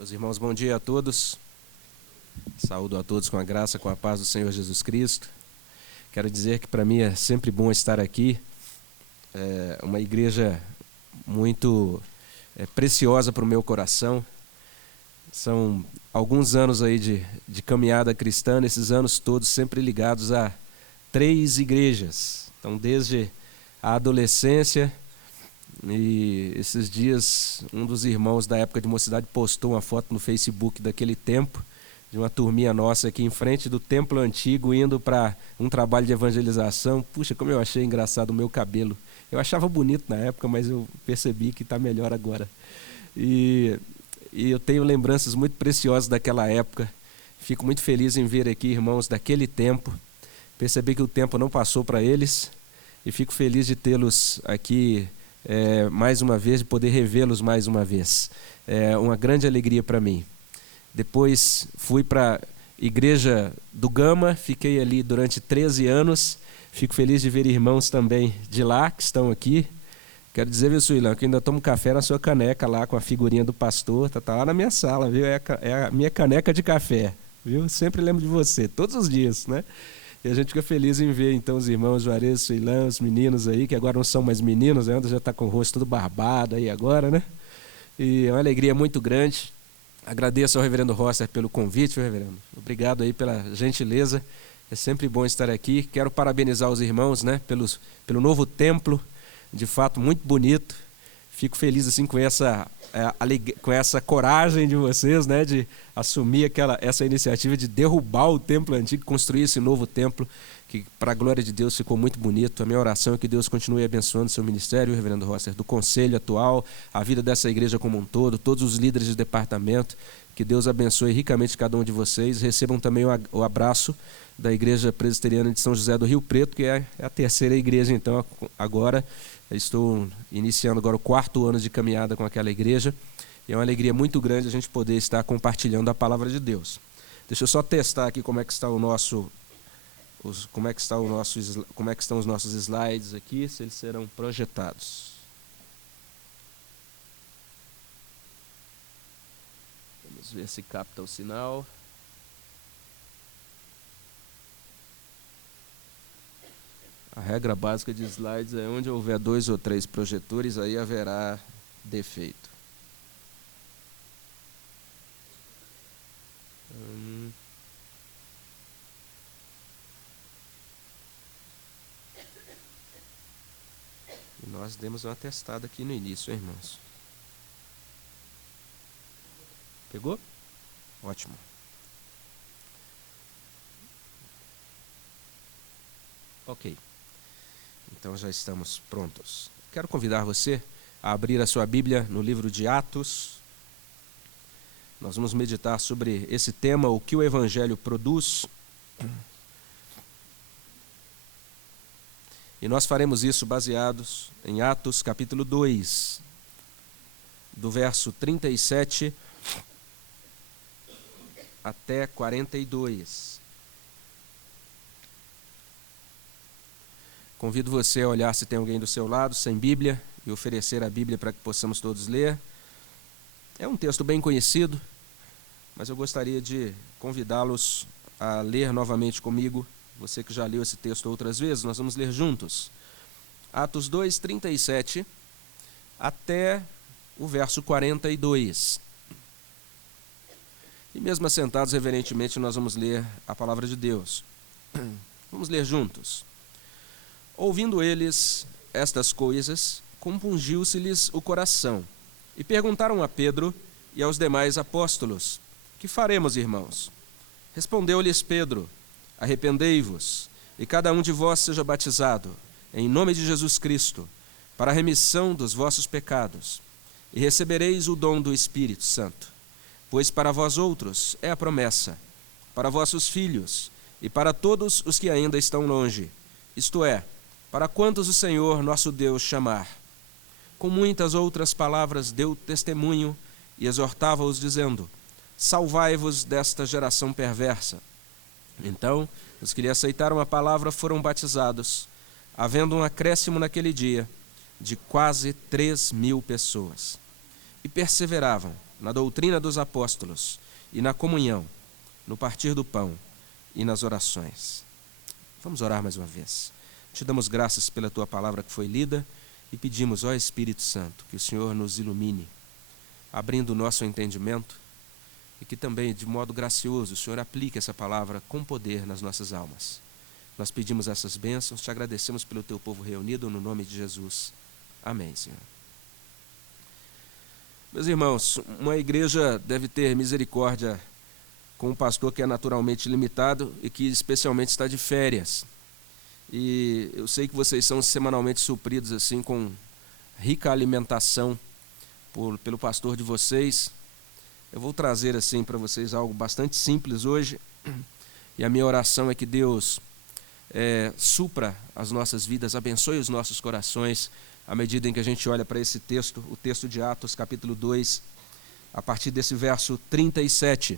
Meus irmãos, bom dia a todos. Saúdo a todos com a graça, com a paz do Senhor Jesus Cristo. Quero dizer que para mim é sempre bom estar aqui. É uma igreja muito preciosa para o meu coração. São alguns anos aí de caminhada cristã, nesses anos todos sempre ligados a 3 igrejas. Então, desde a adolescência, e esses dias um dos irmãos da época de mocidade postou uma foto no Facebook daquele tempo, de uma turminha nossa aqui em frente do templo antigo, indo para um trabalho de evangelização. Puxa, como eu achei engraçado o meu cabelo. Eu achava bonito na época, mas eu percebi que está melhor agora. E eu tenho lembranças muito preciosas daquela época. Fico muito feliz em ver aqui irmãos daquele tempo. Percebi que o tempo não passou para eles e fico feliz de tê-los aqui mais uma vez, de poder revê-los mais uma vez. É uma grande alegria para mim. Depois fui para a igreja do Gama, fiquei ali durante 13 anos. Fico feliz de ver irmãos também de lá, que estão aqui. Quero dizer, viu, Suilão, que eu ainda tomo café na sua caneca lá, com a figurinha do pastor. Tá lá na minha sala, viu? É a minha caneca de café, viu? Sempre lembro de você, todos os dias, né? E a gente fica feliz em ver, então, os irmãos Juarez, Suilão, os meninos aí, que agora não são mais meninos, né? Já está com o rosto todo barbado aí agora, né? E é uma alegria muito grande. Agradeço ao reverendo Rosser pelo convite, reverendo. Obrigado aí pela gentileza. É sempre bom estar aqui. Quero parabenizar os irmãos, né, pelo novo templo, de fato muito bonito. Fico feliz assim com essa coragem de vocês, né, de assumir essa iniciativa de derrubar o templo antigo, construir esse novo templo, que para a glória de Deus ficou muito bonito. A minha oração é que Deus continue abençoando o seu ministério, reverendo Rosser, do conselho atual, a vida dessa igreja como um todo, todos os líderes de departamento. Que Deus abençoe ricamente cada um de vocês. Recebam também o abraço da Igreja Presbiteriana de São José do Rio Preto, que é a terceira igreja, então, agora. Estou iniciando agora o 4º ano de caminhada com aquela igreja. E é uma alegria muito grande a gente poder estar compartilhando a palavra de Deus. Deixa eu só testar aqui como é que estão os nossos slides aqui, se eles serão projetados. Vamos ver se capta o sinal. A regra básica de slides é onde houver 2 ou 3 projetores, aí haverá defeito. E nós demos uma testada aqui no início, hein, irmãos? Pegou? Ótimo. Ok. Então já estamos prontos. Quero convidar você a abrir a sua Bíblia no livro de Atos. Nós vamos meditar sobre esse tema, o que o Evangelho produz. E nós faremos isso baseados em Atos capítulo 2, do verso 37 até 42. Convido você a olhar se tem alguém do seu lado, sem Bíblia, e oferecer a Bíblia para que possamos todos ler. É um texto bem conhecido, mas eu gostaria de convidá-los a ler novamente comigo. Você que já leu esse texto outras vezes, nós vamos ler juntos. Atos 2, 37 até o verso 42. E mesmo assentados reverentemente, nós vamos ler a palavra de Deus. Vamos ler juntos. Ouvindo eles estas coisas, compungiu-se-lhes o coração, e perguntaram a Pedro e aos demais apóstolos: que faremos, irmãos? Respondeu-lhes Pedro: arrependei-vos, e cada um de vós seja batizado, em nome de Jesus Cristo, para a remissão dos vossos pecados, e recebereis o dom do Espírito Santo. Pois para vós outros é a promessa, para vossos filhos, e para todos os que ainda estão longe, isto é, para quantos o Senhor nosso Deus chamar. Com muitas outras palavras deu testemunho e exortava-os dizendo: salvai-vos desta geração perversa. Então, os que lhe aceitaram a palavra foram batizados, havendo um acréscimo naquele dia de quase 3.000 pessoas. E perseveravam na doutrina dos apóstolos e na comunhão, no partir do pão e nas orações. Vamos orar mais uma vez. Te damos graças pela tua palavra que foi lida e pedimos, ó Espírito Santo, que o Senhor nos ilumine, abrindo o nosso entendimento e que também, de modo gracioso, o Senhor aplique essa palavra com poder nas nossas almas. Nós pedimos essas bênçãos, te agradecemos pelo teu povo reunido no nome de Jesus. Amém, Senhor. Meus irmãos, uma igreja deve ter misericórdia com um pastor que é naturalmente limitado e que especialmente está de férias. E eu sei que vocês são semanalmente supridos assim com rica alimentação pelo pastor de vocês. Eu vou trazer assim para vocês algo bastante simples hoje. E a minha oração é que Deus supra as nossas vidas, abençoe os nossos corações, à medida em que a gente olha para esse texto, o texto de Atos, capítulo 2, a partir desse verso 37.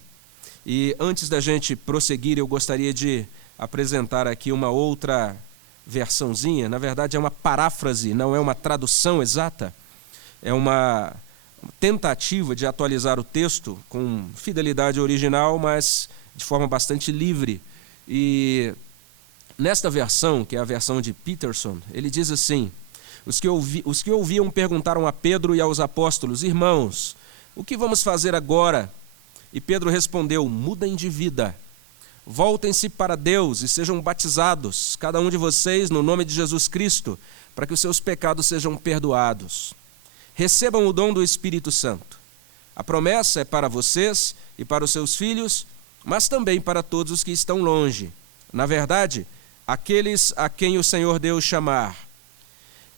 E antes da gente prosseguir, eu gostaria de apresentar aqui uma outra versãozinha. Na verdade, é uma paráfrase, não é uma tradução exata. É uma tentativa de atualizar o texto com fidelidade original, mas de forma bastante livre. E nesta versão, que é a versão de Peterson, ele diz assim: os que ouviam perguntaram a Pedro e aos apóstolos: irmãos, o que vamos fazer agora? E Pedro respondeu: mudem de vida, voltem-se para Deus e sejam batizados, cada um de vocês, no nome de Jesus Cristo, para que os seus pecados sejam perdoados. Recebam o dom do Espírito Santo. A promessa é para vocês e para os seus filhos, mas também para todos os que estão longe. Na verdade, aqueles a quem o Senhor Deus chamar.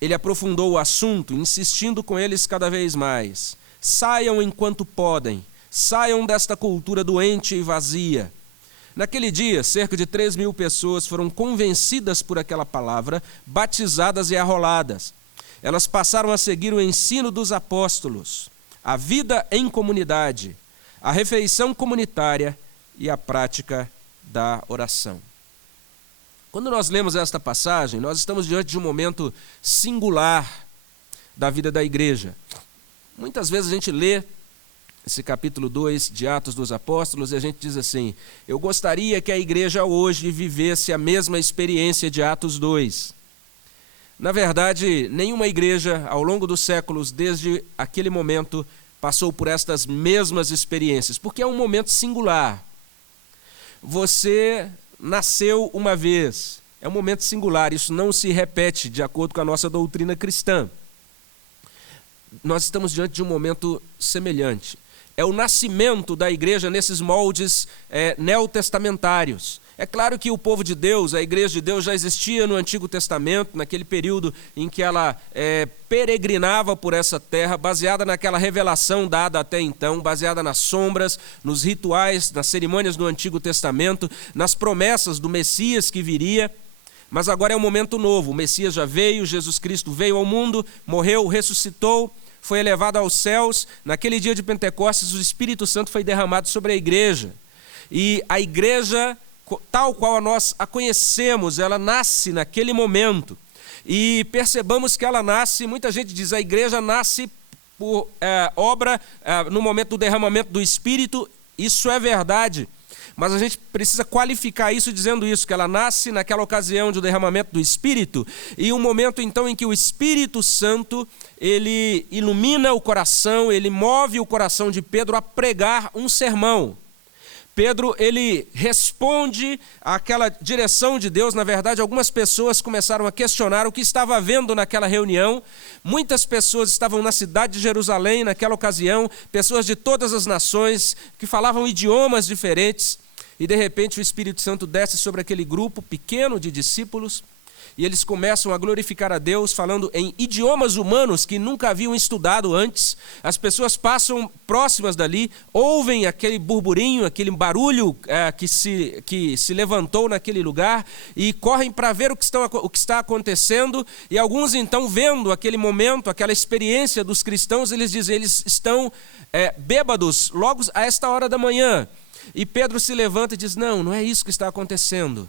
Ele aprofundou o assunto, insistindo com eles cada vez mais. Saiam enquanto podem, saiam desta cultura doente e vazia. Naquele dia, cerca de 3.000 pessoas foram convencidas por aquela palavra, batizadas e arroladas. Elas passaram a seguir o ensino dos apóstolos, a vida em comunidade, a refeição comunitária e a prática da oração. Quando nós lemos esta passagem, nós estamos diante de um momento singular da vida da igreja. Muitas vezes a gente lê esse capítulo 2 de Atos dos Apóstolos e a gente diz assim: eu gostaria que a igreja hoje vivesse a mesma experiência de Atos 2. Na verdade, nenhuma igreja ao longo dos séculos, desde aquele momento, passou por estas mesmas experiências, porque é um momento singular. Você nasceu uma vez, é um momento singular, isso não se repete de acordo com a nossa doutrina cristã. Nós estamos diante de um momento semelhante. É o nascimento da igreja nesses moldes neotestamentários. É claro que o povo de Deus, a igreja de Deus, já existia no Antigo Testamento, naquele período em que ela peregrinava por essa terra, baseada naquela revelação dada até então, baseada nas sombras, nos rituais, nas cerimônias do Antigo Testamento, nas promessas do Messias que viria. Mas agora é um momento novo, o Messias já veio, Jesus Cristo veio ao mundo, morreu, ressuscitou, foi elevado aos céus. Naquele dia de Pentecostes, o Espírito Santo foi derramado sobre a igreja. E a igreja, tal qual nós a conhecemos, ela nasce naquele momento. E percebamos que ela nasce, muita gente diz, a igreja nasce por obra no momento do derramamento do Espírito. Isso é verdade, mas a gente precisa qualificar isso dizendo isso, que ela nasce naquela ocasião do derramamento do Espírito, e um momento então em que o Espírito Santo, ele ilumina o coração, ele move o coração de Pedro a pregar um sermão. Pedro, ele responde àquela direção de Deus. Na verdade, algumas pessoas começaram a questionar o que estava havendo naquela reunião. Muitas pessoas estavam na cidade de Jerusalém naquela ocasião, pessoas de todas as nações, que falavam idiomas diferentes. E de repente o Espírito Santo desce sobre aquele grupo pequeno de discípulos, e eles começam a glorificar a Deus, falando em idiomas humanos que nunca haviam estudado antes. As pessoas passam próximas dali, ouvem aquele burburinho, aquele barulho que se levantou naquele lugar, e correm para ver o que está acontecendo. E alguns então, vendo aquele momento, aquela experiência dos cristãos, eles dizem, eles estão bêbados logo a esta hora da manhã. E Pedro se levanta e diz, não é isso que está acontecendo.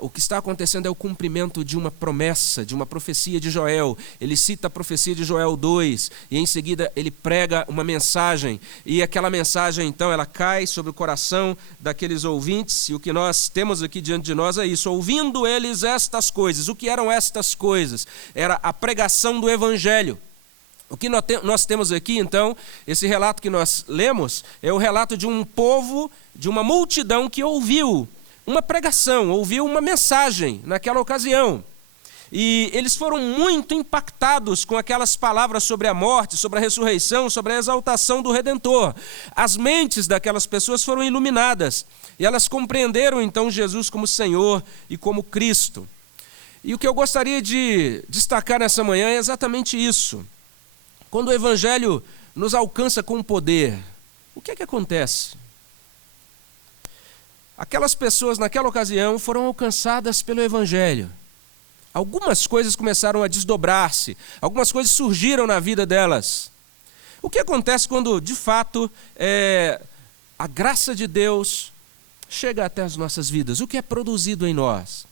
o que está acontecendo é o cumprimento de uma promessa, de uma profecia de Joel. Ele cita a profecia de Joel 2 e em seguida ele prega uma mensagem. E aquela mensagem então ela cai sobre o coração daqueles ouvintes. E o que nós temos aqui diante de nós é isso: ouvindo eles estas coisas. O que eram estas coisas? Era a pregação do Evangelho. O que nós temos aqui, então, esse relato que nós lemos, é o relato de um povo, de uma multidão que ouviu uma pregação, ouviu uma mensagem naquela ocasião. E eles foram muito impactados com aquelas palavras sobre a morte, sobre a ressurreição, sobre a exaltação do Redentor. As mentes daquelas pessoas foram iluminadas e elas compreenderam então Jesus como Senhor e como Cristo. E o que eu gostaria de destacar nessa manhã é exatamente isso. Quando o Evangelho nos alcança com poder, o que é que acontece? Aquelas pessoas naquela ocasião foram alcançadas pelo Evangelho. Algumas coisas começaram a desdobrar-se, algumas coisas surgiram na vida delas. O que acontece quando, de fato, a graça de Deus chega até as nossas vidas? O que é produzido em nós?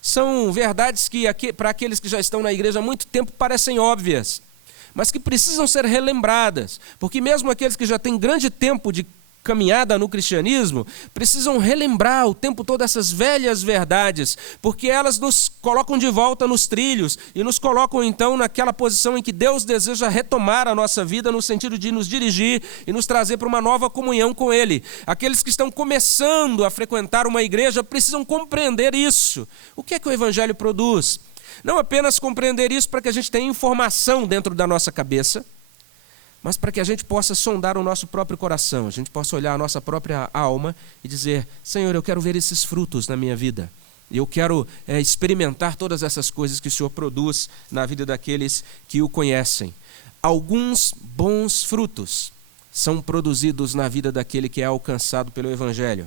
São verdades que, para aqueles que já estão na igreja há muito tempo, parecem óbvias, mas que precisam ser relembradas, porque mesmo aqueles que já têm grande tempo de caminhada no cristianismo, precisam relembrar o tempo todo essas velhas verdades, porque elas nos colocam de volta nos trilhos e nos colocam então naquela posição em que Deus deseja retomar a nossa vida no sentido de nos dirigir e nos trazer para uma nova comunhão com Ele. Aqueles que estão começando a frequentar uma igreja precisam compreender isso. O que é que o Evangelho produz? Não apenas compreender isso para que a gente tenha informação dentro da nossa cabeça, mas para que a gente possa sondar o nosso próprio coração, a gente possa olhar a nossa própria alma e dizer: Senhor, eu quero ver esses frutos na minha vida. Eu quero experimentar todas essas coisas que o Senhor produz na vida daqueles que o conhecem. Alguns bons frutos são produzidos na vida daquele que é alcançado pelo Evangelho.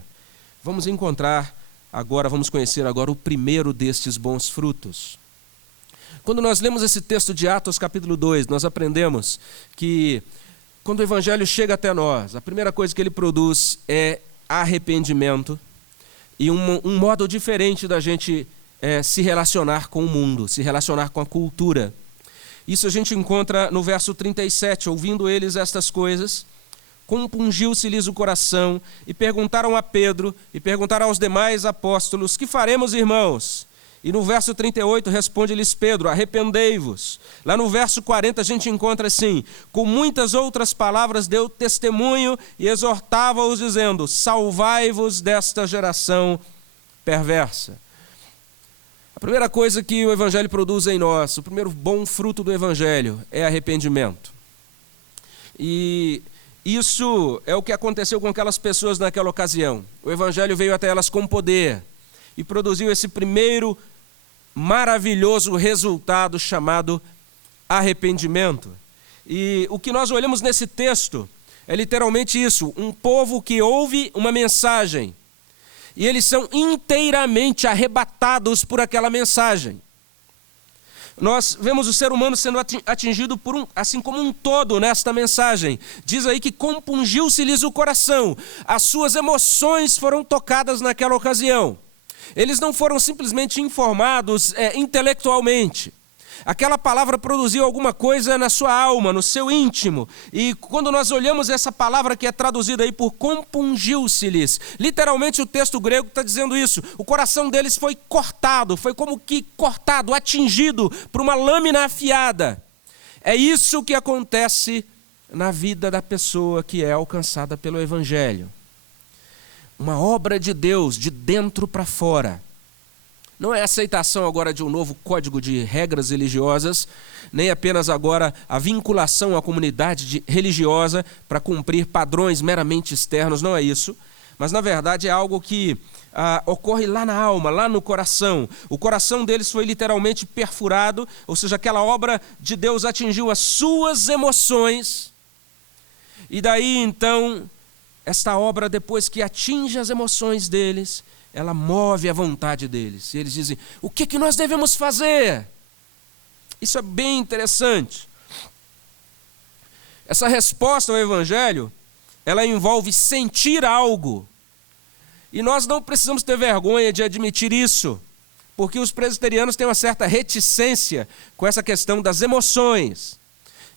Vamos conhecer agora o primeiro destes bons frutos. Quando nós lemos esse texto de Atos capítulo 2, nós aprendemos que quando o Evangelho chega até nós, a primeira coisa que ele produz é arrependimento e um modo diferente da gente se relacionar com o mundo, se relacionar com a cultura. Isso a gente encontra no verso 37, ouvindo eles estas coisas, compungiu-se-lhes o coração e perguntaram a Pedro e perguntaram aos demais apóstolos: que faremos, irmãos? E no verso 38 responde-lhes Pedro: arrependei-vos. Lá no verso 40 a gente encontra assim: com muitas outras palavras deu testemunho e exortava-os dizendo: salvai-vos desta geração perversa. A primeira coisa que o Evangelho produz em nós, o primeiro bom fruto do Evangelho, é arrependimento. E isso é o que aconteceu com aquelas pessoas naquela ocasião. O Evangelho veio até elas com poder e produziu esse primeiro maravilhoso resultado chamado arrependimento. E o que nós olhamos nesse texto é literalmente isso: um povo que ouve uma mensagem e eles são inteiramente arrebatados por aquela mensagem. Nós vemos o ser humano sendo atingido assim como um todo nesta mensagem. Diz aí que compungiu-se-lhes o coração, as suas emoções foram tocadas naquela ocasião. Eles não foram simplesmente informados intelectualmente. Aquela palavra produziu alguma coisa na sua alma, no seu íntimo. E quando nós olhamos essa palavra que é traduzida aí por compungiu-se-lhes, literalmente o texto grego está dizendo isso. O coração deles foi cortado, foi como que cortado, atingido por uma lâmina afiada. É isso que acontece na vida da pessoa que é alcançada pelo Evangelho. Uma obra de Deus de dentro para fora. Não é a aceitação agora de um novo código de regras religiosas, nem apenas agora a vinculação à comunidade religiosa para cumprir padrões meramente externos, não é isso. Mas na verdade é algo que ocorre lá na alma, lá no coração. O coração deles foi literalmente perfurado, ou seja, aquela obra de Deus atingiu as suas emoções. E daí então, esta obra, depois que atinge as emoções deles, ela move a vontade deles. E eles dizem: o que nós devemos fazer? Isso é bem interessante. Essa resposta ao Evangelho, ela envolve sentir algo. E nós não precisamos ter vergonha de admitir isso, porque os presbiterianos têm uma certa reticência com essa questão das emoções.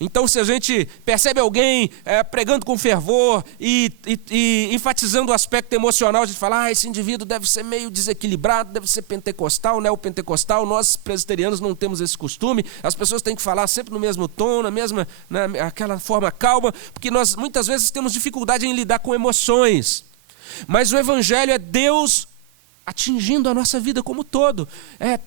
Então, se a gente percebe alguém pregando com fervor e enfatizando o aspecto emocional, a gente fala, esse indivíduo deve ser meio desequilibrado, deve ser pentecostal, neopentecostal. Nós, presbiterianos, não temos esse costume. As pessoas têm que falar sempre no mesmo tom, aquela forma calma, porque nós, muitas vezes, temos dificuldade em lidar com emoções. Mas o Evangelho é Deus atingindo a nossa vida como um todo,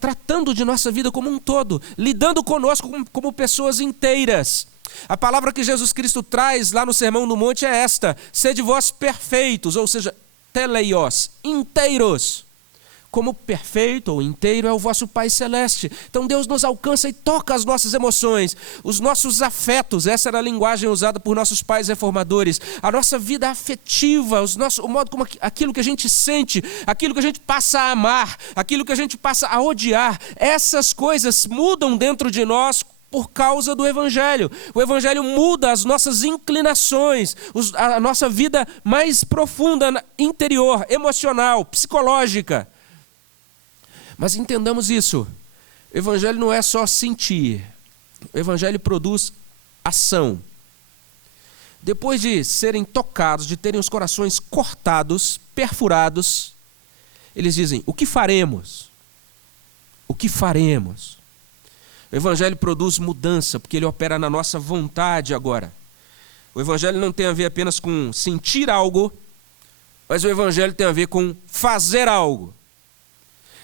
tratando de nossa vida como um todo, lidando conosco como pessoas inteiras. A palavra que Jesus Cristo traz lá no Sermão do Monte é esta: sede vós perfeitos, ou seja, teleios, inteiros, como perfeito ou inteiro é o vosso Pai Celeste. Então Deus nos alcança e toca as nossas emoções, os nossos afetos. Essa era a linguagem usada por nossos pais reformadores. A nossa vida afetiva, o modo como aquilo que a gente sente, aquilo que a gente passa a amar, aquilo que a gente passa a odiar, essas coisas mudam dentro de nós por causa do Evangelho. O Evangelho muda as nossas inclinações, a nossa vida mais profunda, interior, emocional, psicológica. Mas entendamos isso, o Evangelho não é só sentir, o Evangelho produz ação. Depois de serem tocados, de terem os corações cortados, perfurados, eles dizem, o que faremos? O que faremos? O Evangelho produz mudança, porque ele opera na nossa vontade agora. O Evangelho não tem a ver apenas com sentir algo, mas o Evangelho tem a ver com fazer algo.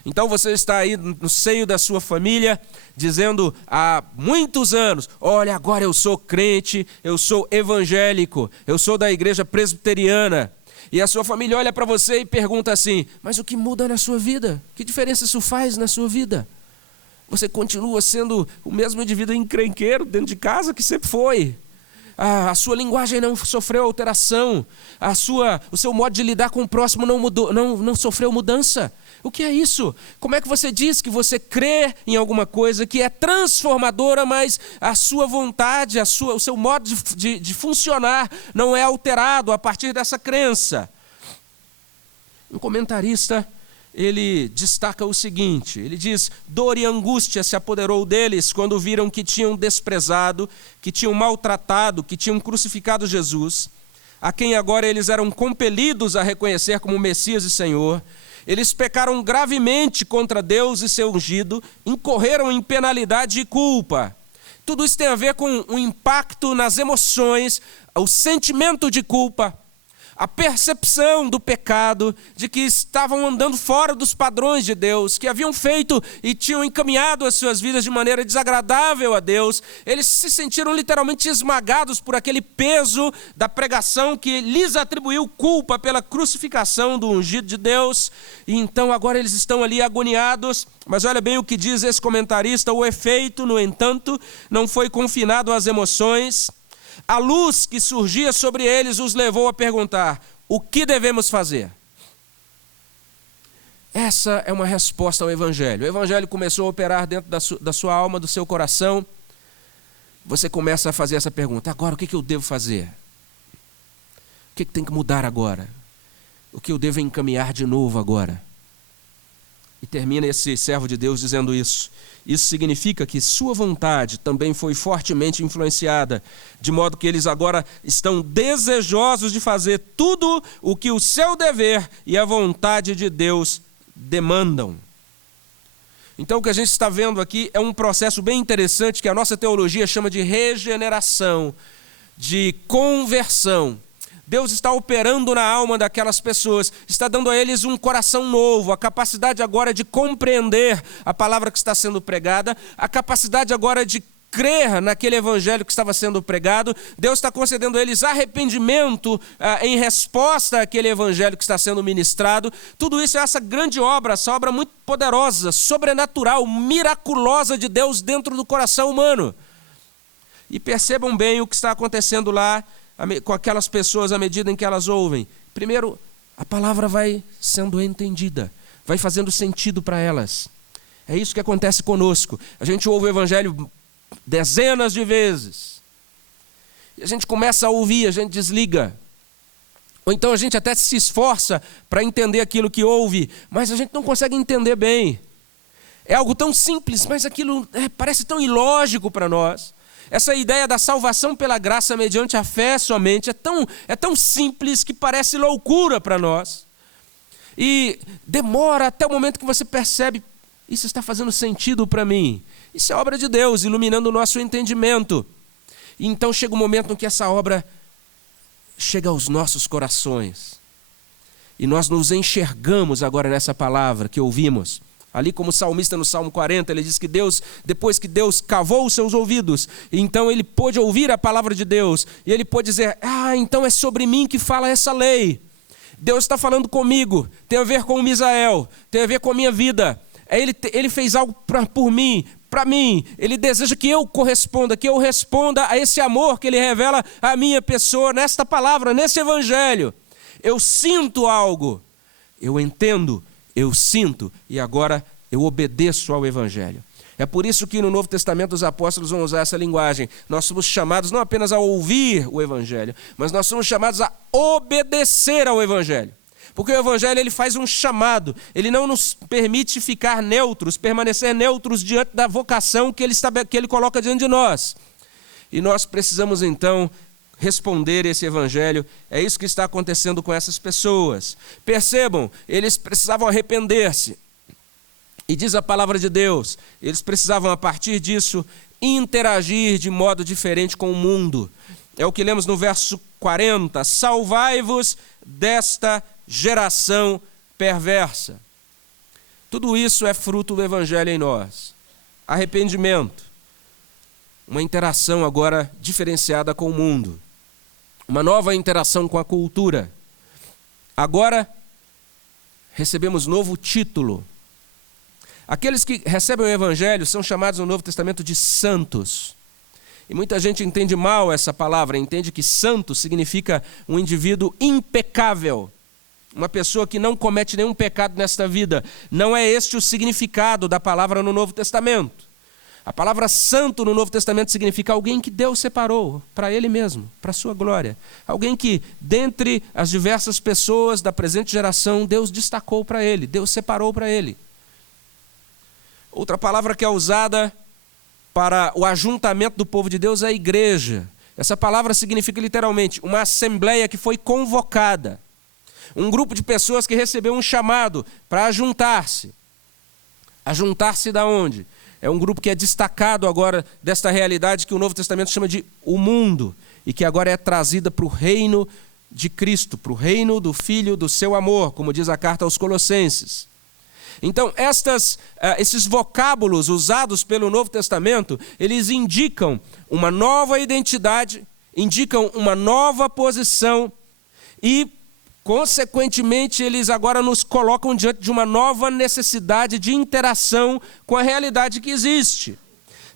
Então você está aí no seio da sua família, dizendo há muitos anos, olha, agora eu sou crente, eu sou evangélico, eu sou da igreja presbiteriana. E a sua família olha para você e pergunta assim, mas o que muda na sua vida? Que diferença isso faz na sua vida? Você continua sendo o mesmo indivíduo encrenqueiro dentro de casa que sempre foi. A sua linguagem não sofreu alteração, o seu modo de lidar com o próximo não mudou, não sofreu mudança. O que é isso? Como é que você diz que você crê em alguma coisa que é transformadora, mas a sua vontade, o seu modo de funcionar não é alterado a partir dessa crença? Um comentarista, ele destaca o seguinte, ele diz, dor e angústia se apoderou deles quando viram que tinham desprezado, que tinham maltratado, que tinham crucificado Jesus, a quem agora eles eram compelidos a reconhecer como Messias e Senhor. Eles pecaram gravemente contra Deus e seu ungido, incorreram em penalidade e culpa. Tudo isso tem a ver com o impacto nas emoções, o sentimento de culpa, a percepção do pecado, de que estavam andando fora dos padrões de Deus, que haviam feito e tinham encaminhado as suas vidas de maneira desagradável a Deus. Eles se sentiram literalmente esmagados por aquele peso da pregação que lhes atribuiu culpa pela crucificação do ungido de Deus. E então agora eles estão ali agoniados. Mas olha bem o que diz esse comentarista, o efeito, no entanto, não foi confinado às emoções. A luz que surgia sobre eles os levou a perguntar, o que devemos fazer? Essa é uma resposta ao Evangelho. O Evangelho começou a operar dentro da sua alma, do seu coração. Você começa a fazer essa pergunta, agora o que eu devo fazer? O que tem que mudar agora? O que eu devo encaminhar de novo agora? E termina esse servo de Deus dizendo isso. Isso significa que sua vontade também foi fortemente influenciada, de modo que eles agora estão desejosos de fazer tudo o que o seu dever e a vontade de Deus demandam. Então o que a gente está vendo aqui é um processo bem interessante que a nossa teologia chama de regeneração, de conversão. Deus está operando na alma daquelas pessoas, está dando a eles um coração novo, a capacidade agora de compreender a palavra que está sendo pregada, a capacidade agora de crer naquele evangelho que estava sendo pregado. Deus está concedendo a eles arrependimento em resposta àquele evangelho que está sendo ministrado. Tudo isso é essa grande obra, essa obra muito poderosa, sobrenatural, miraculosa de Deus dentro do coração humano. E percebam bem o que está acontecendo lá com aquelas pessoas à medida em que elas ouvem. Primeiro, a palavra vai sendo entendida, vai fazendo sentido para elas. É isso que acontece conosco. A gente ouve o evangelho dezenas de vezes. E a gente começa a ouvir, a gente desliga. Ou então a gente até se esforça para entender aquilo que ouve, mas a gente não consegue entender bem. É algo tão simples, mas aquilo parece tão ilógico para nós. Essa ideia da salvação pela graça mediante a fé somente é tão simples que parece loucura para nós. E demora até o momento que você percebe, isso está fazendo sentido para mim. Isso é obra de Deus, iluminando o nosso entendimento. E então chega um momento em que essa obra chega aos nossos corações. E nós nos enxergamos agora nessa palavra que ouvimos. Ali como o salmista no Salmo 40, ele diz que Deus, depois que Deus cavou os seus ouvidos, então ele pôde ouvir a palavra de Deus. E ele pôde dizer, então é sobre mim que fala essa lei. Deus está falando comigo, tem a ver com o Misael, tem a ver com a minha vida. Ele fez algo por mim, para mim. Ele deseja que eu corresponda, que eu responda a esse amor que Ele revela à minha pessoa, nesta palavra, nesse evangelho. Eu sinto algo, eu entendo, eu sinto, e agora eu obedeço ao evangelho. É por isso que no Novo Testamento os apóstolos vão usar essa linguagem. Nós somos chamados não apenas a ouvir o evangelho, mas nós somos chamados a obedecer ao evangelho. Porque o evangelho ele faz um chamado, ele não nos permite ficar neutros, permanecer neutros diante da vocação que ele coloca diante de nós. E nós precisamos então responder esse evangelho. É isso que está acontecendo com essas pessoas. Percebam, eles precisavam arrepender-se. E diz a palavra de Deus, eles precisavam a partir disso interagir de modo diferente com o mundo. É o que lemos no verso 40, salvai-vos desta geração perversa. Tudo isso é fruto do evangelho em nós. Arrependimento, uma interação agora diferenciada com o mundo, uma nova interação com a cultura. Agora recebemos novo título. Aqueles que recebem o evangelho são chamados no Novo Testamento de santos. E muita gente entende mal essa palavra, entende que santo significa um indivíduo impecável, uma pessoa que não comete nenhum pecado nesta vida. Não é este o significado da palavra no Novo Testamento. A palavra santo no Novo Testamento significa alguém que Deus separou para Ele mesmo, para a sua glória. Alguém que, dentre as diversas pessoas da presente geração, Deus destacou para Ele, Deus separou para Ele. Outra palavra que é usada para o ajuntamento do povo de Deus é a igreja. Essa palavra significa literalmente uma assembleia que foi convocada. Um grupo de pessoas que recebeu um chamado para ajuntar-se. Ajuntar-se da onde? É um grupo que é destacado agora desta realidade que o Novo Testamento chama de o mundo. E que agora é trazida para o reino de Cristo, para o reino do Filho do seu amor, como diz a carta aos Colossenses. Então, esses vocábulos usados pelo Novo Testamento, eles indicam uma nova identidade, indicam uma nova posição e, consequentemente, eles agora nos colocam diante de uma nova necessidade de interação com a realidade que existe.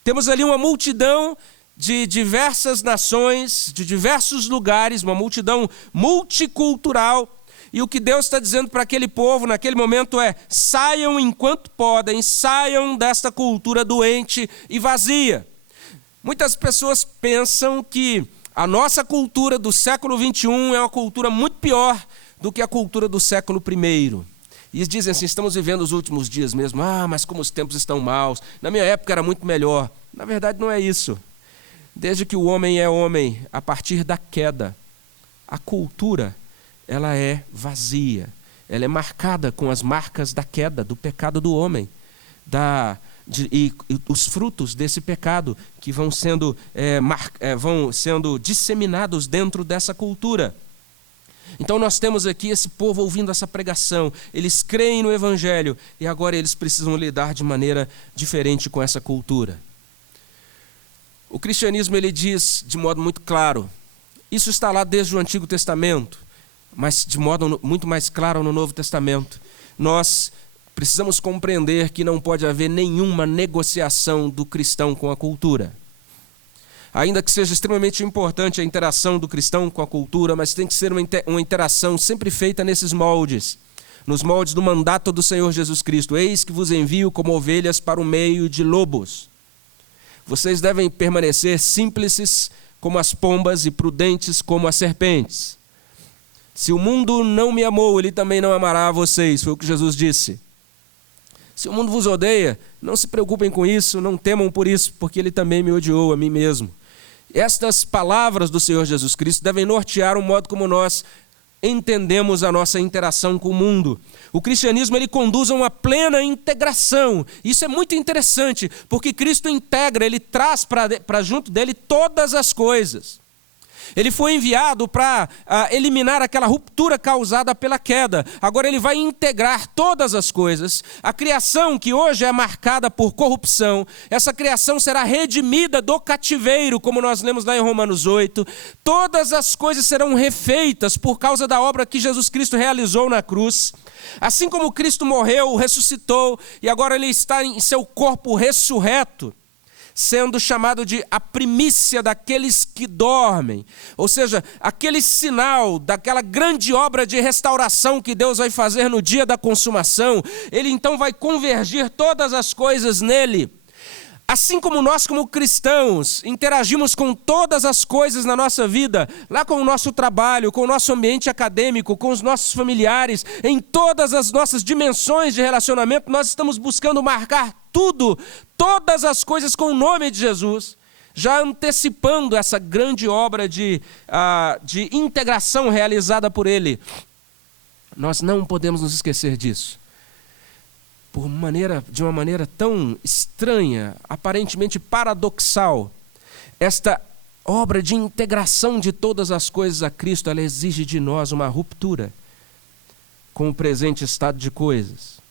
Temos ali uma multidão de diversas nações, de diversos lugares, uma multidão multicultural. E o que Deus está dizendo para aquele povo naquele momento é: saiam enquanto podem, saiam desta cultura doente e vazia. Muitas pessoas pensam que a nossa cultura do século XXI é uma cultura muito pior do que a cultura do século I. E dizem assim: estamos vivendo os últimos dias mesmo. Mas como os tempos estão maus. Na minha época era muito melhor. Na verdade não é isso. Desde que o homem é homem, a partir da queda, a cultura ela é vazia, ela é marcada com as marcas da queda, do pecado do homem, e os frutos desse pecado que vão sendo disseminados dentro dessa cultura. Então nós temos aqui esse povo ouvindo essa pregação, eles creem no evangelho e agora eles precisam lidar de maneira diferente com essa cultura. O cristianismo ele diz de modo muito claro, isso está lá desde o Antigo Testamento, mas de modo muito mais claro no Novo Testamento. Nós precisamos compreender que não pode haver nenhuma negociação do cristão com a cultura. Ainda que seja extremamente importante a interação do cristão com a cultura, mas tem que ser uma interação sempre feita nesses moldes, nos moldes do mandato do Senhor Jesus Cristo. Eis que vos envio como ovelhas para o meio de lobos. Vocês devem permanecer simples como as pombas e prudentes como as serpentes. Se o mundo não me amou, ele também não amará a vocês, foi o que Jesus disse. Se o mundo vos odeia, não se preocupem com isso, não temam por isso, porque ele também me odiou, a mim mesmo. Estas palavras do Senhor Jesus Cristo devem nortear o modo como nós entendemos a nossa interação com o mundo. O cristianismo, ele conduz a uma plena integração. Isso é muito interessante, porque Cristo integra, ele traz para junto dele todas as coisas. Ele foi enviado para eliminar aquela ruptura causada pela queda. Agora ele vai integrar todas as coisas. A criação que hoje é marcada por corrupção, essa criação será redimida do cativeiro, como nós lemos lá em Romanos 8. Todas as coisas serão refeitas por causa da obra que Jesus Cristo realizou na cruz. Assim como Cristo morreu, ressuscitou, e agora ele está em seu corpo ressurreto, sendo chamado de a primícia daqueles que dormem. Ou seja, aquele sinal daquela grande obra de restauração que Deus vai fazer no dia da consumação. Ele então vai convergir todas as coisas nele. Assim como nós, como cristãos, interagimos com todas as coisas na nossa vida, lá com o nosso trabalho, com o nosso ambiente acadêmico, com os nossos familiares, em todas as nossas dimensões de relacionamento, nós estamos buscando marcar tudo, todas as coisas com o nome de Jesus, já antecipando essa grande obra de integração realizada por Ele. Nós não podemos nos esquecer disso. De uma maneira tão estranha, aparentemente paradoxal, esta obra de integração de todas as coisas a Cristo, ela exige de nós uma ruptura com o presente estado de coisas.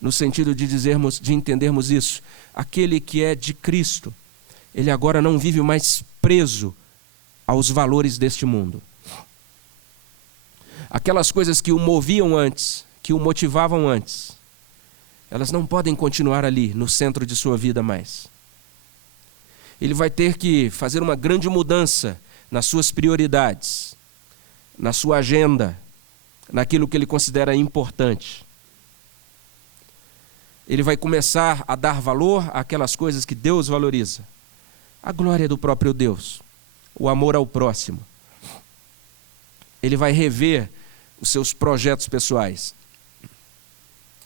No sentido de entendermos isso, aquele que é de Cristo, ele agora não vive mais preso aos valores deste mundo. Aquelas coisas que o moviam antes, que o motivavam antes, elas não podem continuar ali, no centro de sua vida mais. Ele vai ter que fazer uma grande mudança nas suas prioridades, na sua agenda, naquilo que ele considera importante. Ele vai começar a dar valor àquelas coisas que Deus valoriza. A glória do próprio Deus, o amor ao próximo. Ele vai rever os seus projetos pessoais.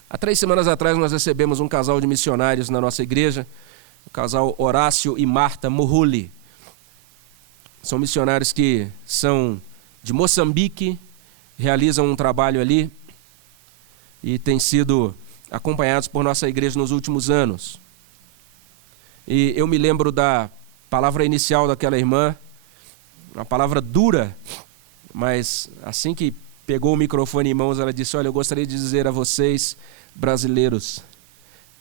Há 3 semanas atrás nós recebemos um casal de missionários na nossa igreja, o casal Horácio e Marta Murruli. São missionários que são de Moçambique, realizam um trabalho ali e têm sido acompanhados por nossa igreja nos últimos anos. E eu me lembro da palavra inicial daquela irmã, uma palavra dura, mas assim que pegou o microfone em mãos, ela disse: olha, eu gostaria de dizer a vocês, brasileiros,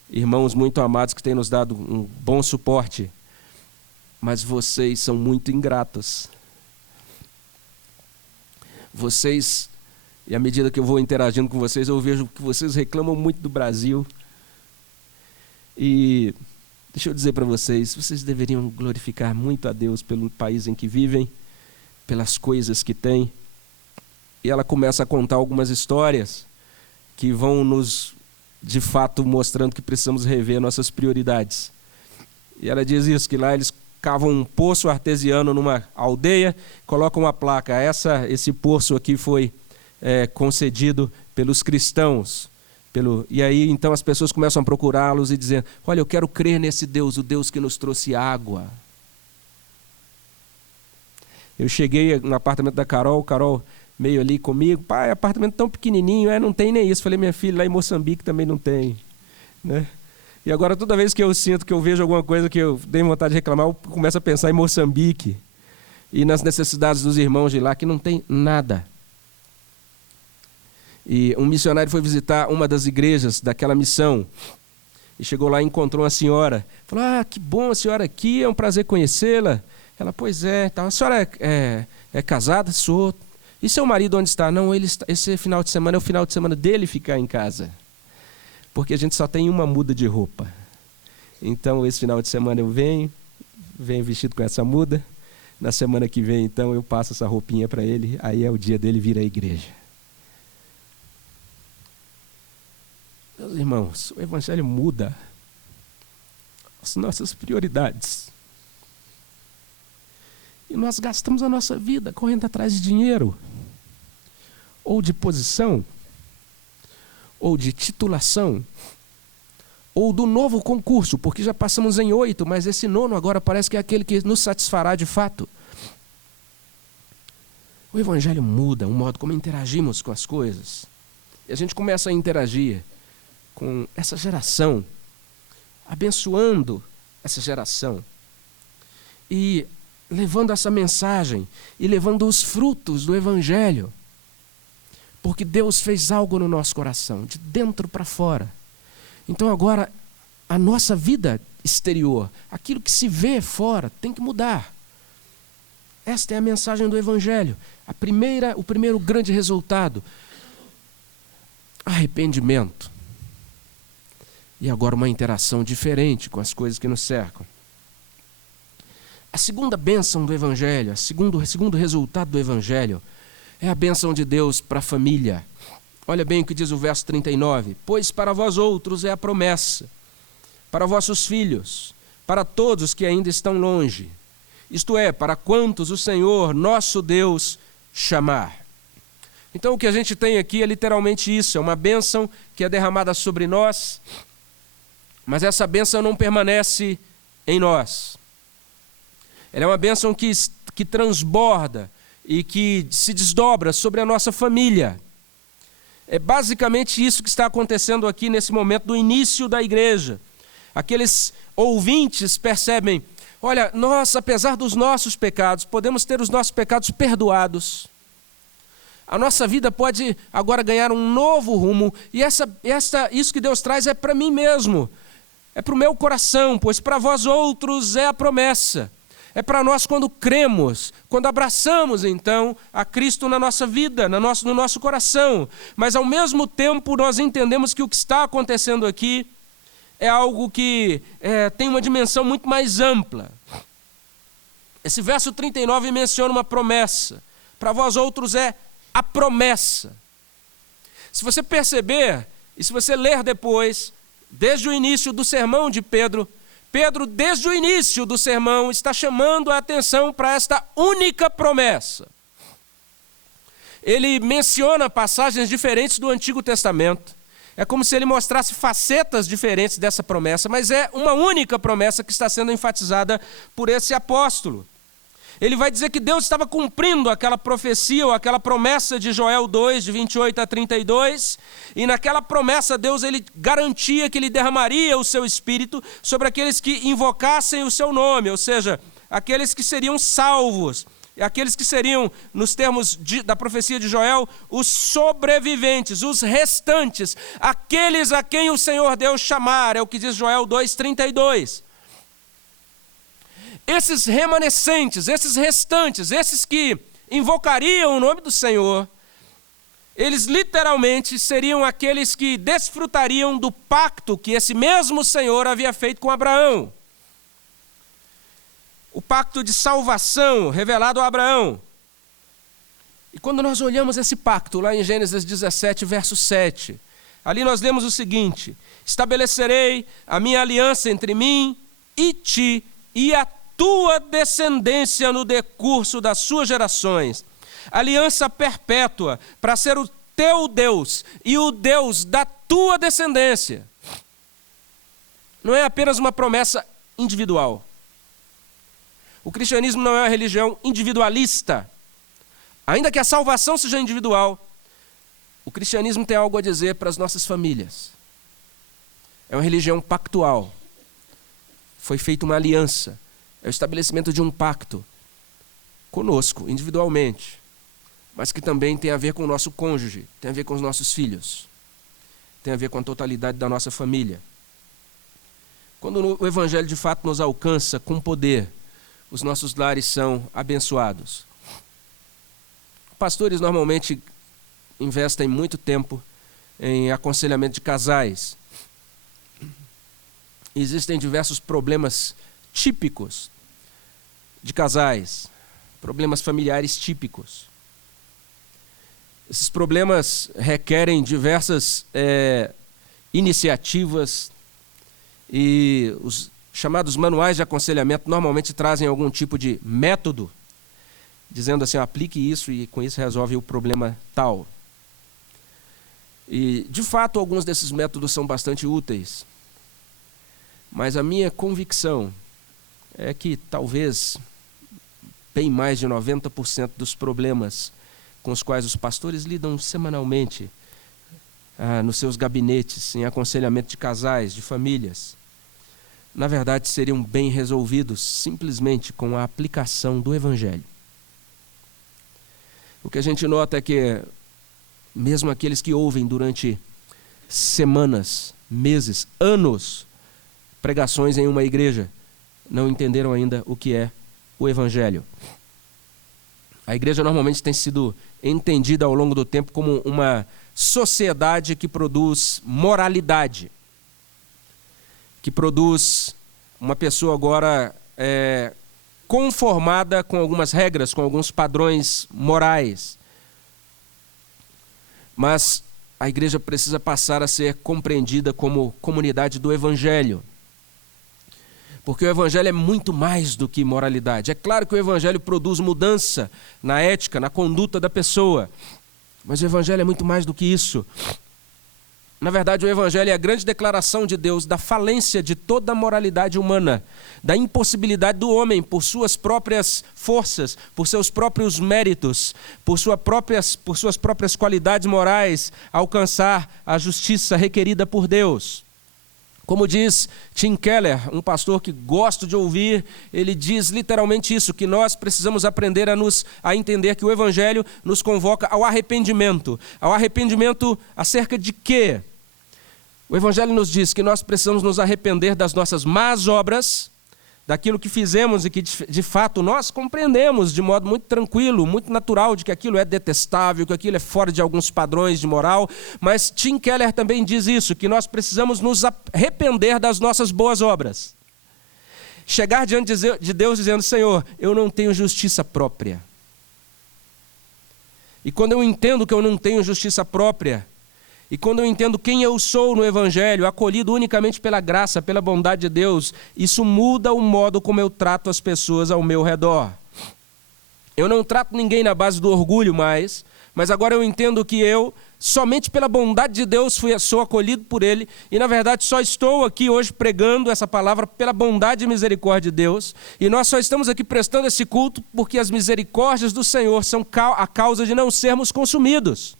irmãos muito amados que têm nos dado um bom suporte, mas vocês são muito ingratos. Vocês, e à medida que eu vou interagindo com vocês, eu vejo que vocês reclamam muito do Brasil. E deixa eu dizer para vocês, vocês deveriam glorificar muito a Deus pelo país em que vivem, pelas coisas que têm. E ela começa a contar algumas histórias que vão nos, de fato, mostrando que precisamos rever nossas prioridades. E ela diz isso, que lá eles cavam um poço artesiano numa aldeia, colocam uma placa: esse poço aqui foi concedido pelos cristãos. E aí então as pessoas começam a procurá-los e dizendo: olha, eu quero crer nesse Deus, o Deus que nos trouxe água. Eu cheguei no apartamento da Carol meio ali comigo: pai, apartamento tão pequenininho, não tem nem isso. Falei: minha filha, lá em Moçambique também não tem, né? E agora toda vez que eu sinto que eu vejo alguma coisa que eu dei vontade de reclamar, eu começo a pensar em Moçambique e nas necessidades dos irmãos de lá, que não tem nada. E um missionário foi visitar uma das igrejas daquela missão e chegou lá e encontrou uma senhora. Falou: que bom a senhora aqui, é um prazer conhecê-la. Ela: pois é. A senhora é casada? Sou. E seu marido onde está? Não, esse final de semana é o final de semana dele ficar em casa, porque a gente só tem uma muda de roupa. Então esse final de semana eu venho vestido com essa muda. Na semana que vem então eu passo essa roupinha para ele, aí é o dia dele vir à igreja. Meus irmãos, o evangelho muda as nossas prioridades. E nós gastamos a nossa vida correndo atrás de dinheiro. ou de posição, ou de titulação, ou do novo concurso, porque já passamos em 8, mas esse 9º agora parece que é aquele que nos satisfará de fato. O Evangelho muda o modo como interagimos com as coisas. E a gente começa a interagir com essa geração, abençoando essa geração e levando essa mensagem e levando os frutos do Evangelho. Porque Deus fez algo no nosso coração, de dentro para fora. Então agora a nossa vida exterior, aquilo que se vê fora, tem que mudar. Esta é a mensagem do Evangelho. O primeiro grande resultado: arrependimento. E agora uma interação diferente com as coisas que nos cercam. A segunda bênção do Evangelho, o segundo resultado do Evangelho, é a bênção de Deus para a família. Olha bem o que diz o verso 39. Pois para vós outros é a promessa, para vossos filhos, para todos que ainda estão longe. Isto é, para quantos o Senhor, nosso Deus, chamar. Então o que a gente tem aqui é literalmente isso, é uma bênção que é derramada sobre nós, mas essa bênção não permanece em nós. Ela é uma bênção que transborda e que se desdobra sobre a nossa família. É basicamente isso que está acontecendo aqui nesse momento do início da igreja. Aqueles ouvintes percebem: olha, nós, apesar dos nossos pecados, podemos ter os nossos pecados perdoados. A nossa vida pode agora ganhar um novo rumo, e isso que Deus traz é para mim mesmo, é para o meu coração, pois para vós outros é a promessa. É para nós quando cremos, quando abraçamos então a Cristo na nossa vida, no nosso coração. Mas ao mesmo tempo nós entendemos que o que está acontecendo aqui é algo que tem uma dimensão muito mais ampla. Esse verso 39 menciona uma promessa. Para vós outros é a promessa. Se você perceber, e se você ler depois, desde o início do sermão de Pedro, desde o início do sermão, está chamando a atenção para esta única promessa. Ele menciona passagens diferentes do Antigo Testamento. É como se ele mostrasse facetas diferentes dessa promessa, mas é uma única promessa que está sendo enfatizada por esse apóstolo. Ele vai dizer que Deus estava cumprindo aquela profecia ou aquela promessa de Joel 2, de 28 a 32, e naquela promessa Deus ele garantia que ele derramaria o seu Espírito sobre aqueles que invocassem o seu nome, ou seja, aqueles que seriam salvos, e aqueles que seriam, nos termos da profecia de Joel, os sobreviventes, os restantes, aqueles a quem o Senhor Deus chamar, é o que diz Joel 2, 32. Esses remanescentes, esses restantes, esses que invocariam o nome do Senhor, eles literalmente seriam aqueles que desfrutariam do pacto que esse mesmo Senhor havia feito com Abraão. O pacto de salvação revelado a Abraão. E quando nós olhamos esse pacto, lá em Gênesis 17, verso 7, ali nós lemos o seguinte: estabelecerei a minha aliança entre mim e ti, e a tua descendência no decurso das suas gerações, aliança perpétua, para ser o teu Deus e o Deus da tua descendência. Não é apenas uma promessa individual. O cristianismo não é uma religião individualista. Ainda que a salvação seja individual, o cristianismo tem algo a dizer para as nossas famílias. É uma religião pactual. Foi feita uma aliança. É o estabelecimento de um pacto conosco, individualmente, mas que também tem a ver com o nosso cônjuge, tem a ver com os nossos filhos, tem a ver com a totalidade da nossa família. Quando o Evangelho de fato nos alcança com poder, os nossos lares são abençoados. Pastores normalmente investem muito tempo em aconselhamento de casais. Existem diversos problemas típicos de casais, problemas familiares típicos. Esses problemas requerem diversas iniciativas, e os chamados manuais de aconselhamento normalmente trazem algum tipo de método, dizendo assim: aplique isso e com isso resolve o problema tal. E, de fato, alguns desses métodos são bastante úteis. Mas a minha convicção é que talvez bem mais de 90% dos problemas com os quais os pastores lidam semanalmente nos seus gabinetes, em aconselhamento de casais, de famílias, na verdade seriam bem resolvidos simplesmente com a aplicação do Evangelho. O que a gente nota é que mesmo aqueles que ouvem durante semanas, meses, anos, pregações em uma igreja, não entenderam ainda o que é o Evangelho. A igreja normalmente tem sido entendida ao longo do tempo como uma sociedade que produz moralidade, que produz uma pessoa agora conformada com algumas regras, com alguns padrões morais. Mas a igreja precisa passar a ser compreendida como comunidade do Evangelho. Porque o Evangelho é muito mais do que moralidade. É claro que o Evangelho produz mudança na ética, na conduta da pessoa. Mas o Evangelho é muito mais do que isso. Na verdade, o Evangelho é a grande declaração de Deus da falência de toda a moralidade humana, da impossibilidade do homem, por suas próprias forças, por seus próprios méritos, por suas próprias qualidades morais, alcançar a justiça requerida por Deus. Como diz Tim Keller, um pastor que gosto de ouvir, ele diz literalmente isso, que nós precisamos aprender a entender que o Evangelho nos convoca ao arrependimento. Ao arrependimento acerca de quê? O Evangelho nos diz que nós precisamos nos arrepender das nossas más obras, daquilo que fizemos e que de fato nós compreendemos de modo muito tranquilo, muito natural, de que aquilo é detestável, que aquilo é fora de alguns padrões de moral, mas Tim Keller também diz isso, que nós precisamos nos arrepender das nossas boas obras. Chegar diante de Deus dizendo: Senhor, eu não tenho justiça própria. E quando eu entendo que eu não tenho justiça própria, e quando eu entendo quem eu sou no Evangelho, acolhido unicamente pela graça, pela bondade de Deus, isso muda o modo como eu trato as pessoas ao meu redor. Eu não trato ninguém na base do orgulho mais, mas agora eu entendo que eu, somente pela bondade de Deus, sou acolhido por Ele, e na verdade só estou aqui hoje pregando essa palavra pela bondade e misericórdia de Deus, e nós só estamos aqui prestando esse culto porque as misericórdias do Senhor são a causa de não sermos consumidos.